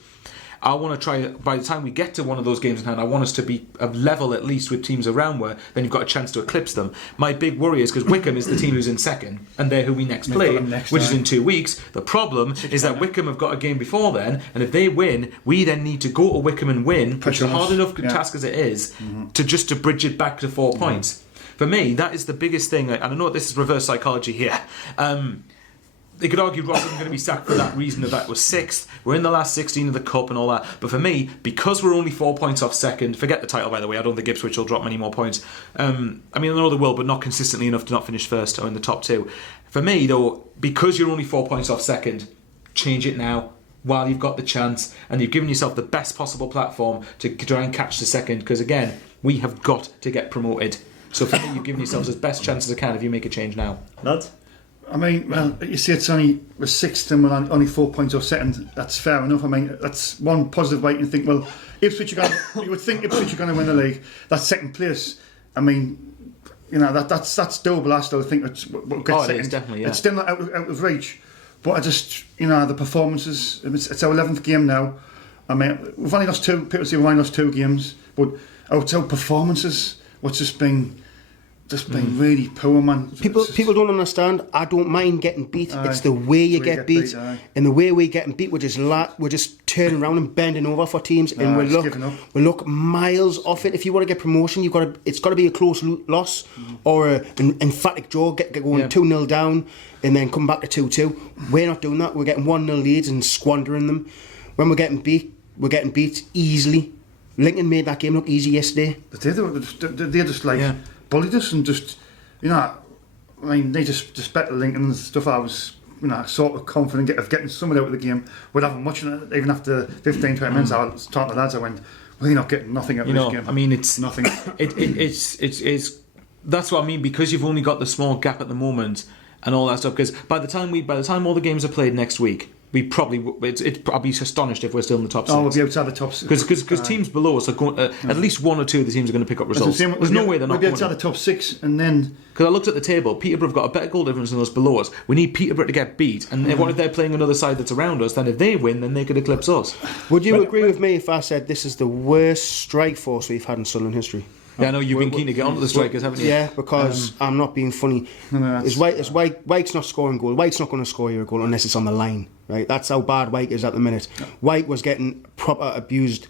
I want to try, by the time we get to one of those games in hand, I want us to be a level at least with teams around where then you've got a chance to eclipse them. My big worry is because Wickham is the team who's in second and they're who we next play, which is in 2 weeks. The problem is that Wickham have got a game before then, and if they win, we then need to go to Wickham and win, which is a hard enough task as it is, to bridge it back to 4 points. For me, that is the biggest thing, and I know this is reverse psychology here. They could argue Ross isn't going to be sacked for that reason, that was 6th. We're in the last 16 of the Cup and all that. But for me, because we're only 4 points off second, forget the title by the way, I don't think Ipswich will drop many more points. I mean, I know they will, but not consistently enough to not finish first or in the top 2. For me, though, because you're only 4 points off second, change it now while you've got the chance and you've given yourself the best possible platform to try and catch the second. Because again, we have got to get promoted. So for me, you've given yourselves as best chance as I can if you make a change now. Lads? I mean, well, you see, we're 6th and we're only 4 points off second. That's fair enough. I mean, that's one positive way you can think. Well, Ipswich you would think Ipswich are going to win the league. That's second place. I mean, you know that's doable. I still think we'll get second. It is definitely, yeah. It's still not out of reach. But I just, the performances. It's our 11th game now. I mean, we've only lost 2. People say we've only lost 2 games, but our performances, what's just been just been really poor, man. People don't understand. I don't mind getting beat. It's the way you get beat, and the way we're getting beat, we're just turning around and bending over for teams, and we look miles off it. If you want to get promotion, it's got to be a close loss or an emphatic draw. Get going 2-0 down, and then come back to 2-2. We're not doing that. We're getting 1-0 leads and squandering them. When we're getting beat easily. Lincoln made that game look easy yesterday. They just bullied us and just, I mean, they just disrespected Lincoln and stuff. I was, sort of confident of getting something out of the game without having much in it. Even after 15, 20 minutes, I was talking to the lads, I went, well, you're not getting nothing out of this game. I mean, it's nothing. It's that's what I mean, because you've only got the small gap at the moment and all that stuff. Because by the time all the games are played next week, I'd be astonished if we're still in the top 6. Oh, we'll be outside the top 6. Because teams below us are going. At least 1 or 2 of the teams are going to pick up results. There's no way they're not going to. We'll be outside the top 6, and then. Because I looked at the table, Peterborough have got a better goal difference than us below us. We need Peterborough to get beat, and what if they're playing another side that's around us? Then if they win, then they could eclipse us. Would you agree with me if I said this is the worst strike force we've had in Sunderland history? Yeah, I know you've been keen to get onto the strikers, haven't you? Yeah, because I'm not being funny. White's not scoring goal. White's not going to score you a goal unless it's on the line, right? That's how bad White is at the minute. White was getting proper abuse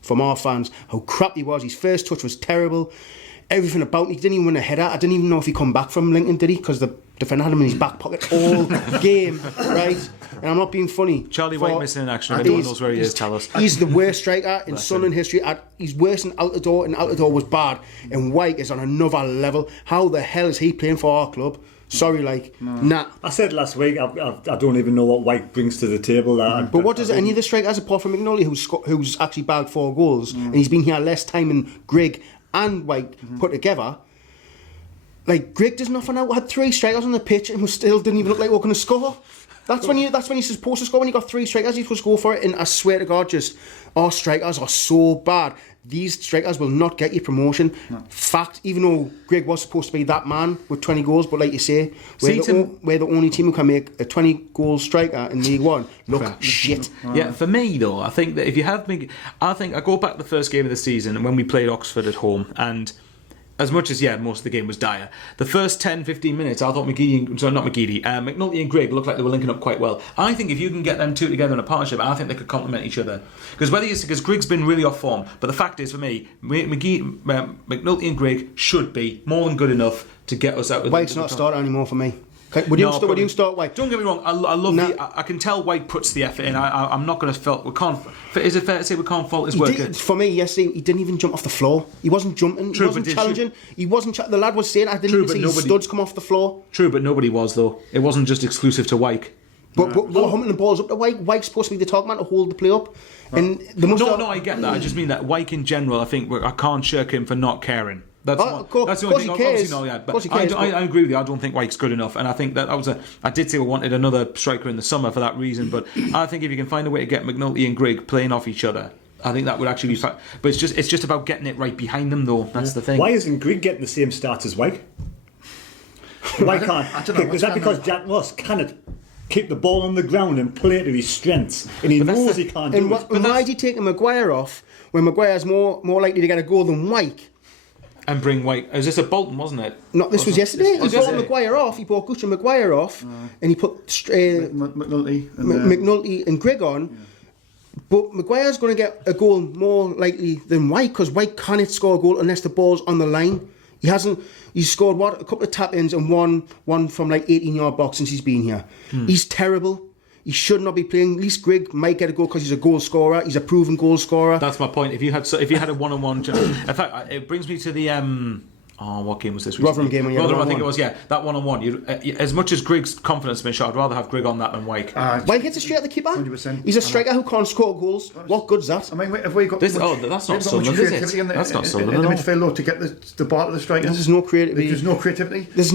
from our fans. How crap he was. His first touch was terrible. Everything about him. He didn't even win a header. I didn't even know if he come back from Lincoln, did he? Because the defender had him in his back pocket all game, right? And I'm not being funny. Charlie White missing in action. Everyone knows where he is, tell us. He's the worst striker in Sunderland history. He's worse than Altidore, and Altidore was bad. And White is on another level. How the hell is he playing for our club? Sorry, nah. I said last week, I don't even know what White brings to the table. But what does any of the strikers, apart from McNulty, who's actually bagged 4 goals, and he's been here less time than Grigg and White put together. Like, Grigg does nothing out. Had 3 strikers on the pitch and still didn't even look like we're going to score. That's when you're supposed to score. When you got 3 strikers, you're supposed to go for it. And I swear to God, our strikers are so bad. These strikers will not get you promotion. No. Fact, even though Grigg was supposed to be that man with 20 goals, but like you say, we're the only team who can make a 20-goal striker in League One look shit. Yeah, for me though, I think that if you have I go back to the first game of the season and when we played Oxford at home, and as much as, most of the game was dire, the first 10-15 minutes, I thought McNulty and Grigg looked like they were linking up quite well. I think if you can get them 2 together in a partnership, I think they could complement each other. Because Grigg's been really off form, but the fact is, for me, McNulty and Grigg should be more than good enough to get us out of White's not starter anymore for me. Would you start White? Don't get me wrong. I love I can tell White puts the effort in. I'm not going to fault. Is it fair to say we can't fault his work? For me, yesterday he didn't even jump off the floor. He wasn't jumping. He wasn't challenging. He wasn't. The lad was saying, I didn't even see his studs come off the floor. True, but nobody was though. It wasn't just exclusive to White. But we're humping the balls up to White. White's supposed to be the talk man to hold the play up. And I get that. I just mean that White in general. I think I can't shirk him for not caring. That's the only thing. Obviously, I agree with you. I don't think White's good enough, and I think that I did say we wanted another striker in the summer for that reason. But I think if you can find a way to get McNulty and Grigg playing off each other, I think that would actually be. But it's just about getting it right behind them, though. That's the thing. Why isn't Grigg getting the same start as White? Why can't? I don't know. Is that because Jack Ross cannot keep the ball on the ground and play to his strengths, and he knows he can't do it? Why is he taking Maguire off when Maguire's more likely to get a goal than White? And bring White. Was this at Bolton, wasn't it? No, this was yesterday. He brought Maguire off. He brought Gucci Maguire off, and he put McNulty and Grigg on. Yeah. But Maguire's going to get a goal more likely than White, because White cannot score a goal unless the ball's on the line. He hasn't. He's scored a couple of tap-ins and one from like 18-yard box since he's been here. He's terrible. He should not be playing. At least Grigg might get a goal because he's a goal scorer. He's a proven goal scorer. That's my point. If you had a one-on-one, in fact, it brings me to the what game was this? Rotherham game. Rotherham, I think it was. Yeah, that one-on-one. As much as Grigg's confidence has been shot, I'd rather have Grigg on that than White. White hits it straight at the keeper. 100%. He's a striker who can't score goals. What good's that? I mean, have we got? That's not Sunderland, is it? That's not Sunderland. In the midfield, though, to get the ball to the strikers. There's no creativity. There's no creativity. There's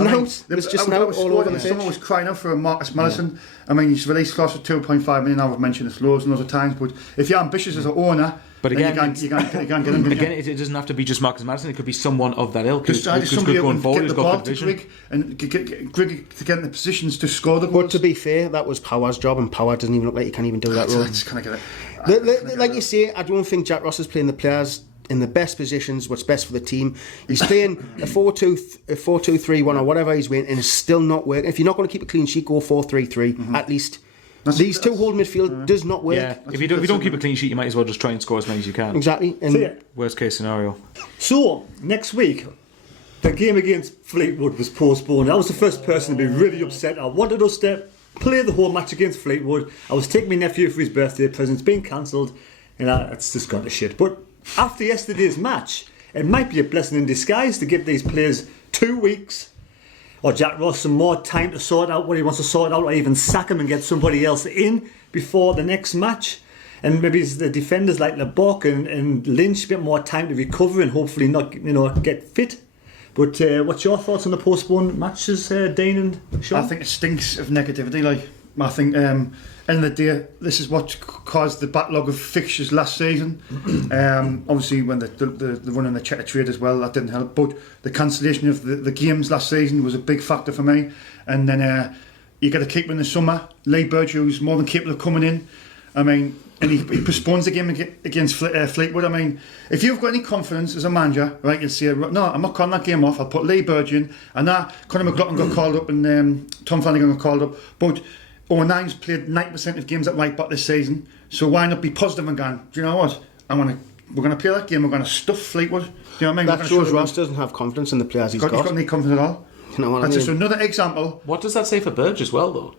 just now all over the pitch. Someone was crying out for Marcus Madison. I mean, he's released clause of 2.5 million. I've mentioned this loads and loads of times, but if you're ambitious as an owner. But again, you can't get him. Again, it doesn't have to be just Marcus Madison. It could be someone of that ilk who's somebody good going forward, who's got good vision. Grigg and get Grigg to get in the positions to score the goals. But to be fair, that was Power's job, and Power doesn't even look like he can even do that role. I just kind of get it. Like you say, I don't think Jack Ross is playing the players in the best positions, what's best for the team. He's playing a 4-2-3-1 or whatever he's doing, and it's still not working. If you're not going to keep a clean sheet, go 4-3-3 at least. These two hold midfield does not work. Yeah, if you don't keep a clean sheet, you might as well just try and score as many as you can. Exactly. And Worst case scenario. So, next week, the game against Fleetwood was postponed. I was the first person to be really upset. I wanted us to play the whole match against Fleetwood. I was taking my nephew for his birthday present. It's been cancelled, and it's just gone to shit. But after yesterday's match, it might be a blessing in disguise to give these players 2 weeks, or Jack Ross some more time to sort out what he wants to sort out, or even sack him and get somebody else in before the next match. And maybe the defenders like LeBock and Lynch a bit more time to recover and hopefully not, get fit. But what's your thoughts on the postponed matches, Dean and Sean? I think it stinks of negativity. I think end of the day, this is what caused the backlog of fixtures last season. Obviously, when the run in the checker trade as well, that didn't help. But the cancellation of the games last season was a big factor for me. And then you get a keeper in the summer, Lee Burge, who's more than capable of coming in. I mean, and he postpones the game against Fleetwood. I mean, if you've got any confidence as a manager, right, you'll say, no, I'm not calling that game off. I'll put Lee Burge in. And Conor McLaughlin got called up and Tom Flanagan got called up. But O'Nine's played 90% of games at right back this season. So why not be positive and going, do you know what? We're going to play that game. We're going to stuff Fleetwood. Do you know what I mean? That shows Ross doesn't have confidence in the players he's got. He's got any confidence at all. You know what That's I mean? just another example. What does that say for Burge as well, though?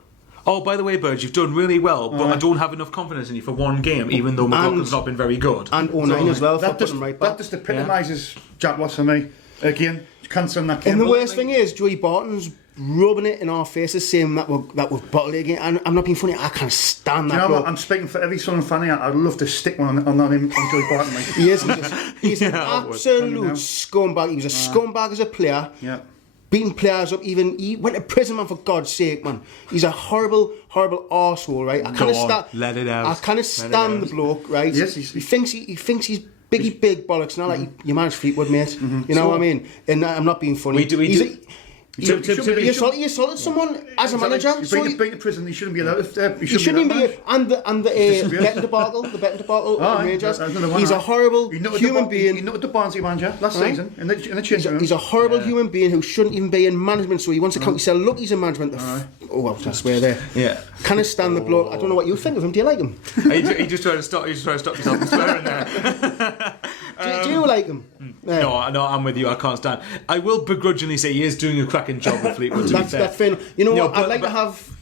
Oh, by the way, Burge, you've done really well, but I don't have enough confidence in you for one game, even though McLaughlin's not been very good. And O'Nine as well, for That putting him right back. just epitomises Jack Ross for me. Again, cancelling that game. And the worst thing is, Joey Barton's rubbing it in our faces, saying that we're bottled again. And I'm not being funny, I can't stand that. Do you know what? I'm speaking for every Sunderland fan here. I'd love to stick one on him, on Joey Barton. Mate. He is. He's an absolute scumbag. He was a scumbag as a player. Yeah. Beating players up, he went to prison, man, for God's sake, man. He's a horrible, horrible arsehole, right? Let it out. I kind of stand the bloke, right? Yes, he thinks he's big bollocks, not like you manage Fleetwood, mate. You know what I mean? And I'm not being funny. You assaulted someone as a manager. He's been to prison. He shouldn't be allowed. He shouldn't be. And the betting debacle at Rangers. He's a horrible human being. He nutted the Barnsley manager last season in the changing room. He's a horrible human being who shouldn't even be in management. So he wants to count himself. Look, he's in management. I swear there. Yeah. Can I stand the bloke? I don't know what you think of him. Do you like him? He just tried to stop. He just tried to stop himself from swearing there. Do you like him? No, I'm with you. I can't stand. I will begrudgingly say he is doing a cracking job with Fleetwood. That's fair. You know what? I'd like to have.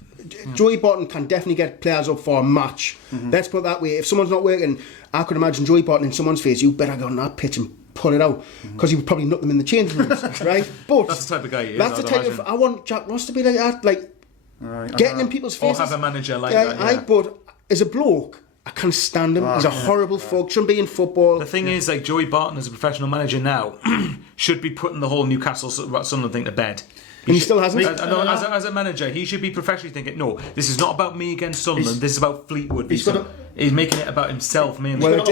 Joey Barton can definitely get players up for a match. Let's put it that way. If someone's not working, I could imagine Joey Barton in someone's face. You better go on that pitch and pull it out, because he would probably nut them in the changing rooms, right? But that's the type of guy he is. That's the type of. I want Jack Ross to be like that, getting in people's faces. Or have a manager like that. Yeah. But as a bloke, I can't stand him. He's a horrible fuck. Shouldn't be in football. The thing is, Joey Barton as a professional manager now should be putting the whole Newcastle Sunderland thing to bed. And he still hasn't. As a manager, he should be professionally thinking, no, this is not about me against Sunderland. This is about Fleetwood. He's making it about himself mainly.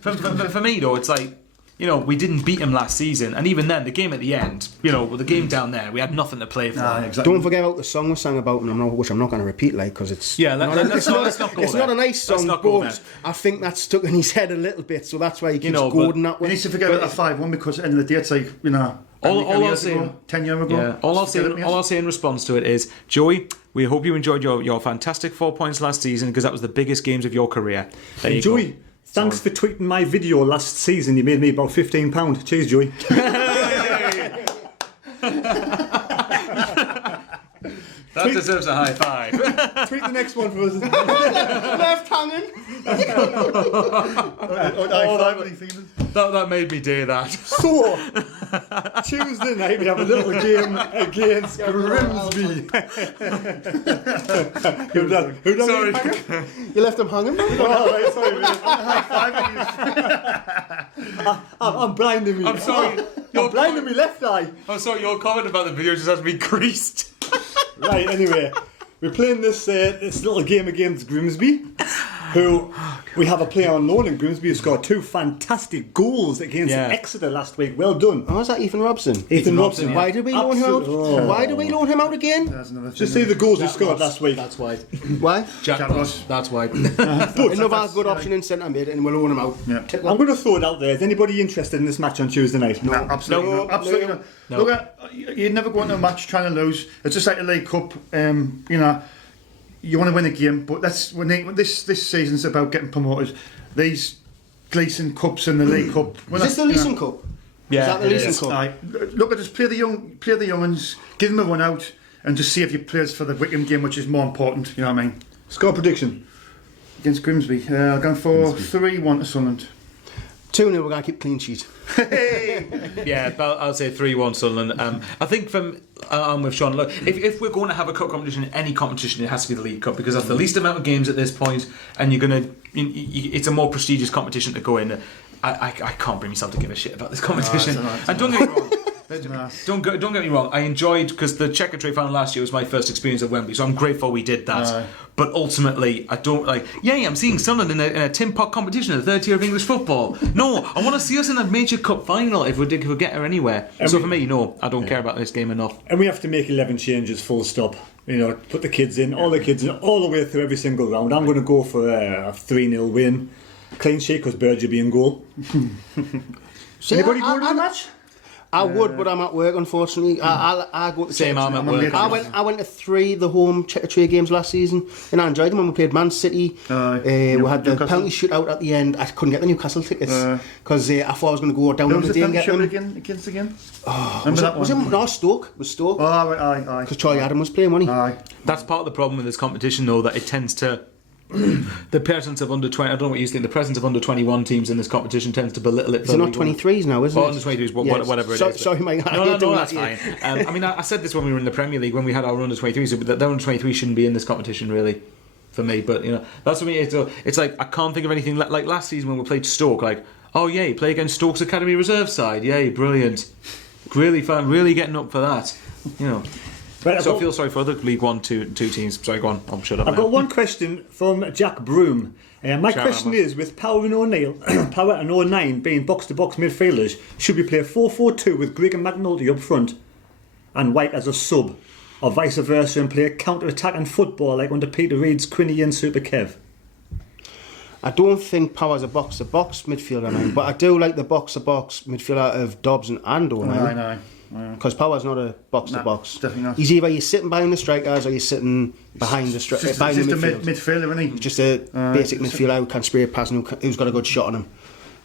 For me, though, it's like, we didn't beat him last season, and even then, the game at the end, with the game down there, we had nothing to play for. Exactly. Don't forget about the song we sang about him, which I'm not going to repeat, because it's let's not a nice song, but I think that's stuck in his head a little bit, so that's why he keeps going that way. He needs to forget about that 5-1, because at the end of the day, it's like, all I'll say, 10 years ago. Yeah, all I'll say in response to it is, Joey, we hope you enjoyed your fantastic 4 points last season, because that was the biggest games of your career. There you Joey, go. Thanks for tweeting my video last season. You made me about £15. Cheers, Joey. That deserves a high five. Tweet the next one for us. Left hanging. That made me do that. So, Tuesday night we have a little game against Grimsby. Who done Sorry. You left him hanging? I'm blinding me. I'm sorry. You're blinding me left eye. I'm sorry, your comment about the video just has me creased. Right, anyway, we're playing this little game against Grimsby. who we have a player on loan in Grimsby who scored 2 fantastic goals against Exeter last week. Well done. Oh, is that Ethan Robson? Ethan Robson, yeah. Why did we loan him out? Oh. Why did we loan him out again? Just see the goals he scored last week. That's why. Why? Jack Ross. That's why. Another good option in centre mid, and we'll loan him out. Yeah. I'm going to throw it out there. Is anybody interested in this match on Tuesday night? No, absolutely not. Absolutely not. No. Look, you'd never go into a match trying to lose. It's just like the League Cup. You know, you want to win a game, but that's this season's about getting promoted. These Gleeson Cups and the League Cup. Is this the Leeson Cup? Yeah, Is that the Leeson Cup? Aye. Look, just play the young ones, give them a run out, and just see if you players for the Wickham game, which is more important. You know what I mean? Score prediction. Against Grimsby, I'm going for 3-1 to Sunderland. 2-0, we're going to keep clean sheet. Yeah, I'll say 3-1 Sunderland. I think I'm with Sean. Look, if we're going to have a cup competition, any competition, it has to be the League Cup because that's the least amount of games at this point, and it's a more prestigious competition to go in. I can't bring myself to give a shit about this competition. And don't get me wrong. Don't get me wrong. I enjoyed because the Checkatrade final last year was my first experience at Wembley, so I'm grateful we did that. But ultimately, I don't like. Yeah, I'm seeing Sunderland in a tin pot competition, the third tier of English football. No, I want to see us in a major cup final if we get her anywhere. So for me, no, I don't care about this game enough. And we have to make 11 changes, full stop. You know, put the kids in, all the kids in, all the way through every single round. I'm going to go for a 3-0 win. Clean sheet because Burge will be in goal. Anybody going to the match? I would, but I'm at work, unfortunately. I go to Same, I'm at work. I went to 3 the home Checkatrade games last season, and I enjoyed them when we played Man City. We had the penalty shootout at the end. I couldn't get the Newcastle tickets because I thought I was going to go down on the day and get them. Against again? Was it no, Stoke? It was Stoke. Oh, aye. Because Charlie Adam was playing, wasn't he? Aye. That's part of the problem with this competition, though, that it tends to. The presence of under 20, I don't know what you think. The presence of under 21 teams in this competition tends to belittle it. It's not 23s now, isn't it? Under 23s, whatever it is. Sorry, mate. No, that's fine. I mean, I said this when we were in the Premier League when we had our under 23s, but the under 23s shouldn't be in this competition really. For me, but that's for me. It's like I can't think of anything like last season when we played Stoke. Like, oh yay, play against Stoke's Academy Reserve side. Yay, brilliant, really fun, really getting up for that. Right, so I feel sorry for other League 1, 2 teams. Sorry, go on. I'll shut up. I've got one question from Jack Broom. My question is, with Power and O'Neill, Power and O'Nine being box-to-box midfielders, should we play 4-4-2 with Greg and McNulty up front and White as a sub, or vice versa, and play counter-attacking football like under Peter Reid's Quinny and Super Kev? I don't think Power's a box-to-box midfielder, but I do like the box-to-box midfielder of Dobson and O'Neill. Because Power's not a box-to-box. Definitely not. He's either you're sitting behind the strikers or you're sitting behind the strikers. Just a midfielder, isn't he? Just a basic midfielder who can spray a pass and who's got a good shot on him.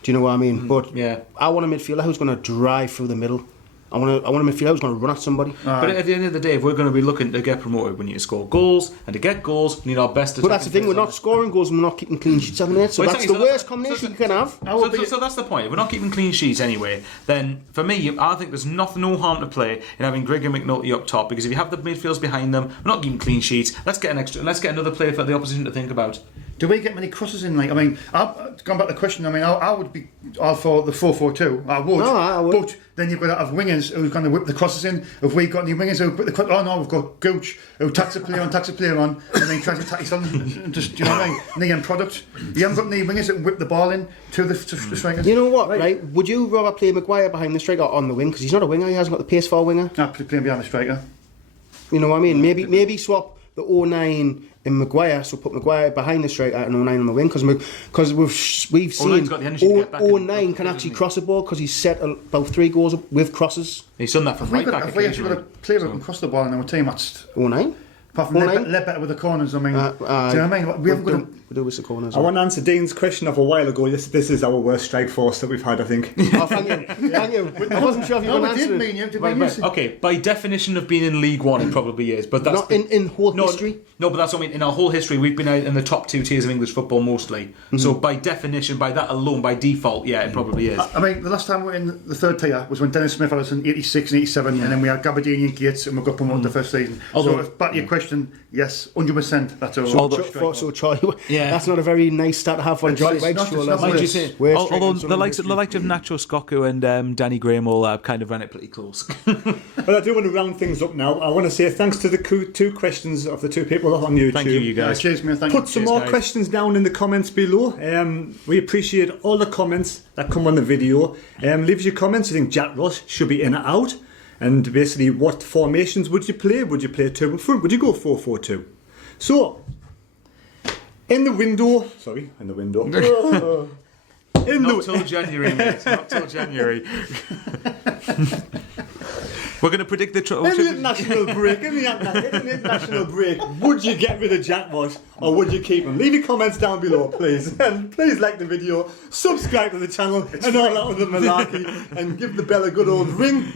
Do you know what I mean? But I want a midfielder who's going to drive through the middle. I want a midfielder who's going to run at somebody. But at the end of the day, if we're going to be looking to get promoted, we need to score goals, and to get goals, we need our best. But that's the thing, we're not scoring goals and we're not keeping clean sheets, haven't we? So that's the worst combination you can have. So that's the point. If we're not keeping clean sheets anyway, then for me, I think there's no harm to play in having Greg and McNulty up top, because if you have the midfields behind them, we're not keeping clean sheets. Let's get another player for the opposition to think about. Do we get many crosses in? Like, I mean, going back to the question, I mean, I would be all for the 4-4-2. I would. No, I would. But then you've got to have wingers who are going to whip the crosses in. Have we got any wingers who put the crosses? Oh no, we've got Gooch who tacks a player on, and then tries to tack his on, and just, you know what I mean? And the end product. You haven't got any wingers that can whip the ball in to the strikers. You know what, right? Would you rather play Maguire behind the striker or on the wing? Because he's not a winger, he hasn't got the pace for a winger. No, playing behind the striker. You know what I mean? Maybe swap the 09 and Maguire, so put Maguire behind the striker and 09 on the wing, because we've seen 09 can actually cross a ball because he's set about 3 goals with crosses. He's done that from right back. If we actually got a player who can cross the ball in our team, that's 09? apart from better with the corners. I mean, do you know what I mean? We haven't got to. We do with the corners. I want to answer Dean's question of a while ago. This is our worst strike force that we've had, I think. Oh, thank you. Thank you. I wasn't sure if you were going to answer it. Okay, by definition of being in League One, it probably is. But that's not in whole history. No, but that's what I mean. In our whole history, we've been out in the top 2 tiers of English football mostly. Mm-hmm. So by definition, by that alone, by default, yeah, it probably is. I mean, the last time we were in the 3rd tier was when Dennis Smith had us in 86 and 87, and then we had Gabardini and Gates, and we got promoted the first season. So back to your question. question, yes, 100%. That's all. So Charlie, Yeah. that's not a very nice start to have on Charlie it's White's not- show. it's not- that's Mind it? you say, We're although straight the likes of Nacho Scocco and Danny Graham all kind of ran it pretty close. But I do want to round things up now. I want to say thanks to the two questions of the two people on YouTube. Thank you, you Yeah, guys. cheers, mate. Thank you. Put some Cheers, more guys. questions down in the comments below. We appreciate all the comments that come on the video. Leave us your comments. You think Jack Ross should be in or out? And basically, what formations would you play? Would you play two in front? Would you go 4-4-2? So, in the window. Not till January, mate. Not till January. We're going to predict the... In the international break, would you get rid of Jack Ross or would you keep him? Leave your comments down below, please. And please like the video, subscribe to the channel and all that other malarkey, and give the bell a good old ring.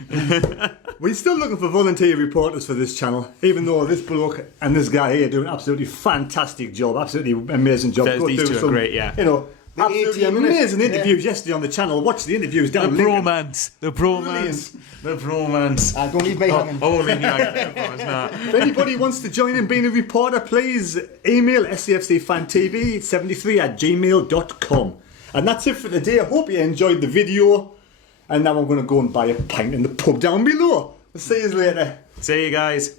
We're still looking for volunteer reporters for this channel, even though this bloke and this guy here do an absolutely fantastic job, absolutely amazing job. These two are great, yeah. You know, absolutely 18 minutes. amazing interviews yesterday on the channel. Watch the interviews down The Lincoln. bromance. The bromance. The bromance. Don't leave me hanging. Oh, leave me hanging. Promise not. If anybody wants to join in being a reporter, please email SAFC Fan TV 73@gmail.com. And that's it for today. I hope you enjoyed the video. And now I'm going to go and buy a pint in the pub down below. We'll see you later. See you guys.